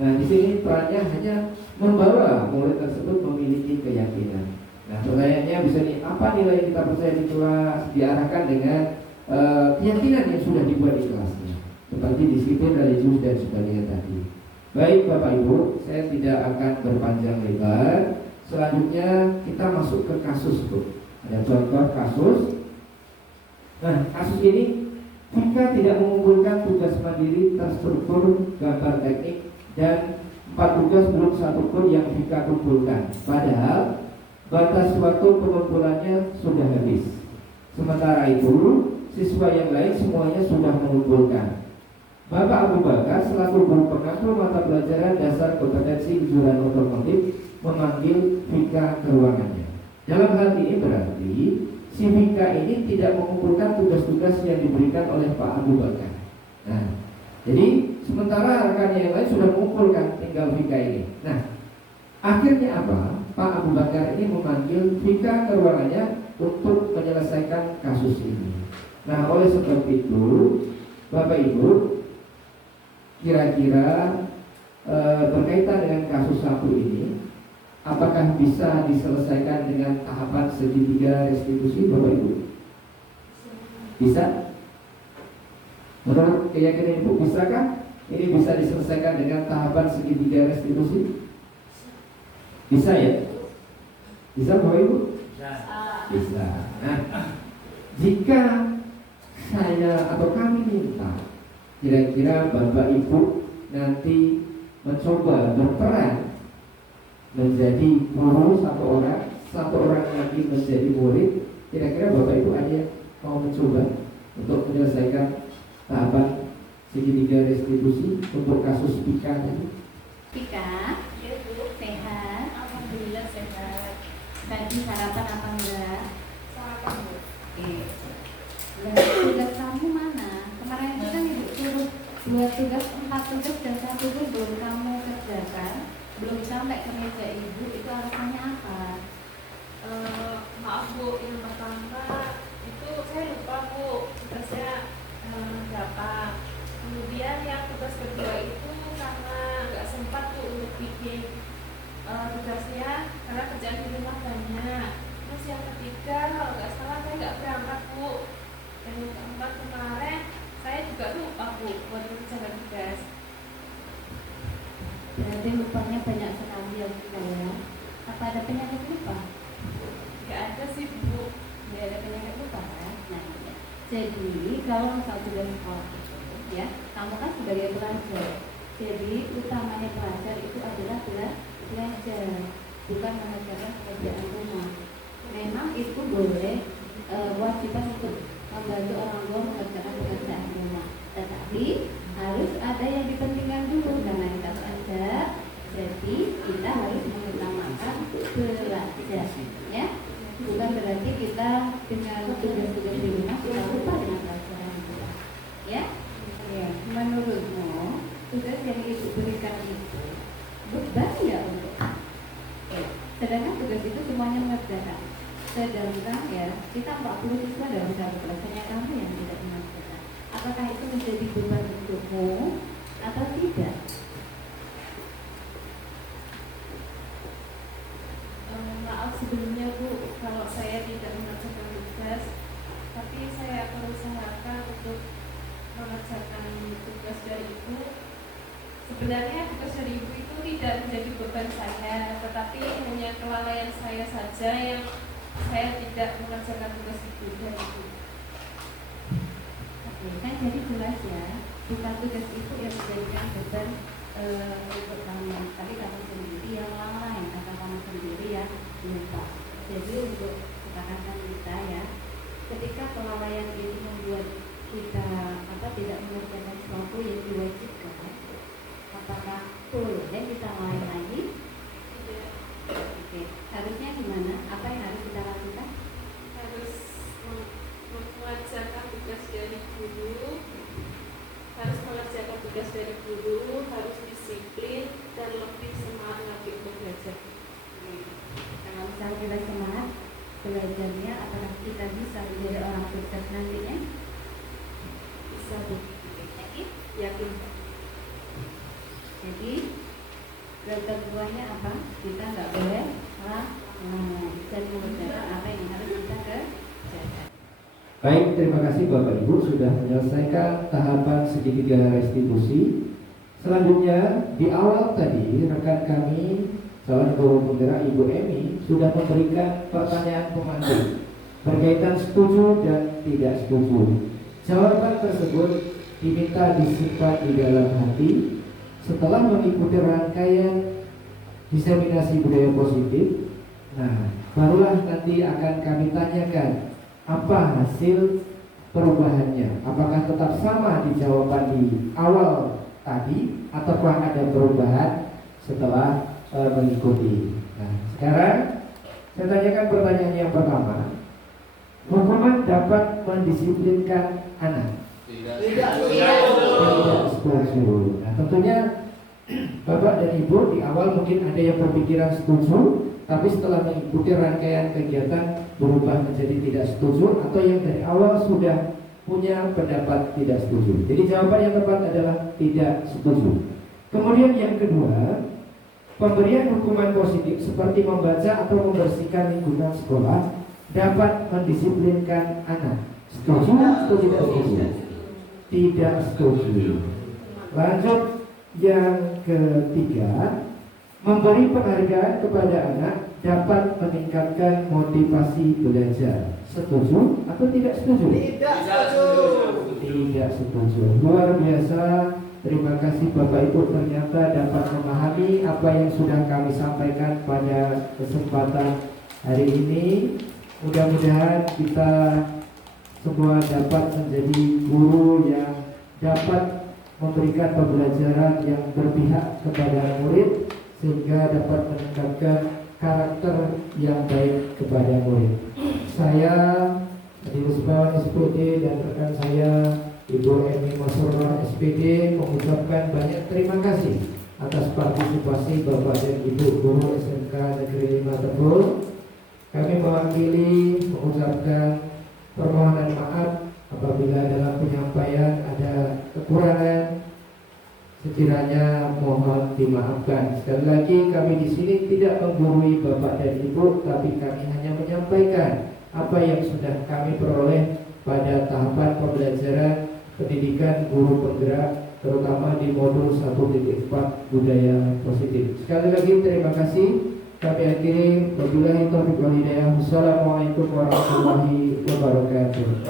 Nah, di sini perannya hanya membawa murid tersebut memiliki keyakinan. Nah, pertanyaannya bisa nih, apa nilai yang kita percaya di kelas? Diarahkan dengan keyakinan yang sudah dibuat di kelasnya, seperti disiplin, religius dan sebagainya tadi. Baik Bapak Ibu, saya tidak akan berpanjang lebar. Selanjutnya kita masuk ke kasus, Bu. Ada contoh kasus. Nah, kasus ini jika tidak mengumpulkan tugas mandiri terstruktur gambar teknik dan 4 tugas belum satu pun yang Vika kumpulkan. Padahal batas waktu pengumpulannya sudah habis. Sementara itu, siswa yang lain semuanya sudah mengumpulkan. Bapak Abu Bakar selaku guru pengampu mata pelajaran dasar kompetensi kejuruan otomotif memanggil Vika ke ruangannya. Dalam hal ini berarti si Vika ini tidak mengumpulkan tugas-tugas yang diberikan oleh Pak Abu Bakar. Nah, jadi sementara rekan yang lain sudah mengumpulkan, tinggal Vika ini. Nah, akhirnya apa? Pak Abu Bakar ini memanggil Vika ke ruangannya untuk menyelesaikan kasus ini. Nah, oleh sebab itu, Bapak Ibu, kira-kira berkaitan dengan kasus satu ini, apakah bisa diselesaikan dengan tahapan segitiga restitusi, Bapak Ibu? Bisa? Menurut keyakinan Ibu, bisakah ini bisa diselesaikan dengan tahapan segitiga restitusi? Bisa ya? Bisa Bapak Ibu? Bisa. Nah, jika saya atau kami minta, kira-kira Bapak Ibu nanti mencoba berperan menjadi guru satu orang lagi menjadi murid, kira-kira Bapak Ibu aja mau mencoba untuk menyelesaikan tahapan segitiga restitusi untuk kasus Vika tadi? Vika, sehat? Alhamdulillah sehat. Tadi sarapan apa enggak? Sarapan, Bu. Oke. Tugas kamu mana? Kemarin itu kan Ibu suruh 4 tugas dan 1 pun belum kamu kerjakan, belum sampai ke meja Ibu. Itu alasannya apa? Maaf Bu, yang pertama itu saya lupa Bu tugasnya berapa. Kemudian yang tugas kedua itu karena nggak sempat Bu untuk bikin tugasnya karena kerjaan di rumah banyak. Jadi kalau misal tugas sekolah itu, ya, kamu kan sebagai pelajar. Jadi utamanya pelajar itu adalah belajar, bukan mengerjakan pekerjaan rumah. Memang itu boleh kewajiban untuk membantu orang tua mengerjakan pekerjaan rumah, tetapi harus ada yang dipentingkan dulu karena kita ada. Jadi kita harus mengutamakan belajar, ya. Bukan berarti kita dengan tugas-tugas di rumah kita lupa dengan pelajaran kita, ya. Ya, menurutmu tugas yang ibu berikan itu beban ya untuk sedangkan tugas itu semuanya mengerjakan. Sedangkan ya kita 40 siswa dalam satu kelas, hanya kamu yang tidak mengerjakan. Apakah itu menjadi beban untukmu atau tidak? Maaf sebelumnya Bu, kalau saya tidak mengerjakan tugas, tapi saya akan usahakan untuk mengerjakan tugas dari Ibu. Sebenarnya tugas dari Ibu itu tidak menjadi beban saya, tetapi hanya kelalaian saya saja yang saya tidak mengerjakan tugas itu dari Ibu. Oke, kan jadi jelas ya, bukan tugas itu yang menjadikan beban untuk kamu, tapi kamu sendiri yang lalai atau kamu sendiri yang lupa. Jadi untuk kesepakatan kita ya, ketika kelalaian ini membuat kita tidak mengerjakan sesuatu yang diwajibkan, apakah boleh kita mulai lagi? Tidak. Oke, harusnya gimana? Apa yang harus kita lakukan? Harus mengerjakan tugas dari guru, harus mengerjakan tugas dari guru, harus disiplin dan lebih semangat lagi untuk belajar. Kalau misalnya kita semangat belajarnya, apakah kita bisa menjadi orang sukses nantinya? Bisa Bu. Yakin? Yakin. Jadi ketentuannya apa? Kita nggak boleh dan mengerjakan apa yang harus kita kerjakan. Baik, terima kasih Bapak Ibu sudah menyelesaikan tahapan segitiga restitusi. Selanjutnya di awal tadi rekan kami calon guru penggerak Ibu Emi sudah memberikan pertanyaan pemandu berkaitan setuju dan tidak setuju. Jawaban tersebut diminta disimpan di dalam hati setelah mengikuti rangkaian diseminasi budaya positif. Nah, barulah nanti akan kami tanyakan apa hasil perubahannya. Apakah tetap sama di jawaban di awal tadi ataukah ada perubahan setelah mengikuti. Nah, sekarang saya tanyakan pertanyaan yang pertama. Hukuman dapat mendisiplinkan anak? Tidak. Tidak setuju. Nah, tentunya Bapak dan Ibu di awal mungkin ada yang berpikiran setuju, tapi setelah mengikuti rangkaian kegiatan berubah menjadi tidak setuju, atau yang dari awal sudah punya pendapat tidak setuju. Jadi jawaban yang tepat adalah tidak setuju. Kemudian yang kedua, pemberian hukuman positif seperti membaca atau membersihkan lingkungan sekolah dapat mendisiplinkan anak. Setuju atau tidak setuju? Tidak setuju. Lanjut yang ketiga, memberi penghargaan kepada anak dapat meningkatkan motivasi belajar. Setuju atau tidak setuju? Tidak setuju. Tidak setuju. Luar biasa. Terima kasih Bapak Ibu, ternyata dapat memahami apa yang sudah kami sampaikan pada kesempatan hari ini. Mudah-mudahan kita semua dapat menjadi guru yang dapat memberikan pembelajaran yang berpihak kepada murid sehingga dapat meningkatkan karakter yang baik kepada murid. Saya Dirusbawan SPD dan rekan saya Ibu Emi Masurah SPD mengucapkan banyak terima kasih atas partisipasi Bapak dan Ibu Guru SMK Negeri 5 Tebul. Kami mewakili mengucapkan permohonan maaf apabila dalam penyampaian ada kekurangan, sekiranya mohon dimaafkan. Sekali lagi kami di sini tidak menggurui Bapak dan Ibu, tapi kami hanya menyampaikan apa yang sudah kami peroleh pada tahapan pembelajaran pendidikan guru penggerak, terutama di modul 1.4 budaya positif. Sekali lagi terima kasih. Kami akhiri wabillahi taufiq wal hidayah. Wassalamualaikum warahmatullahi wabarakatuh.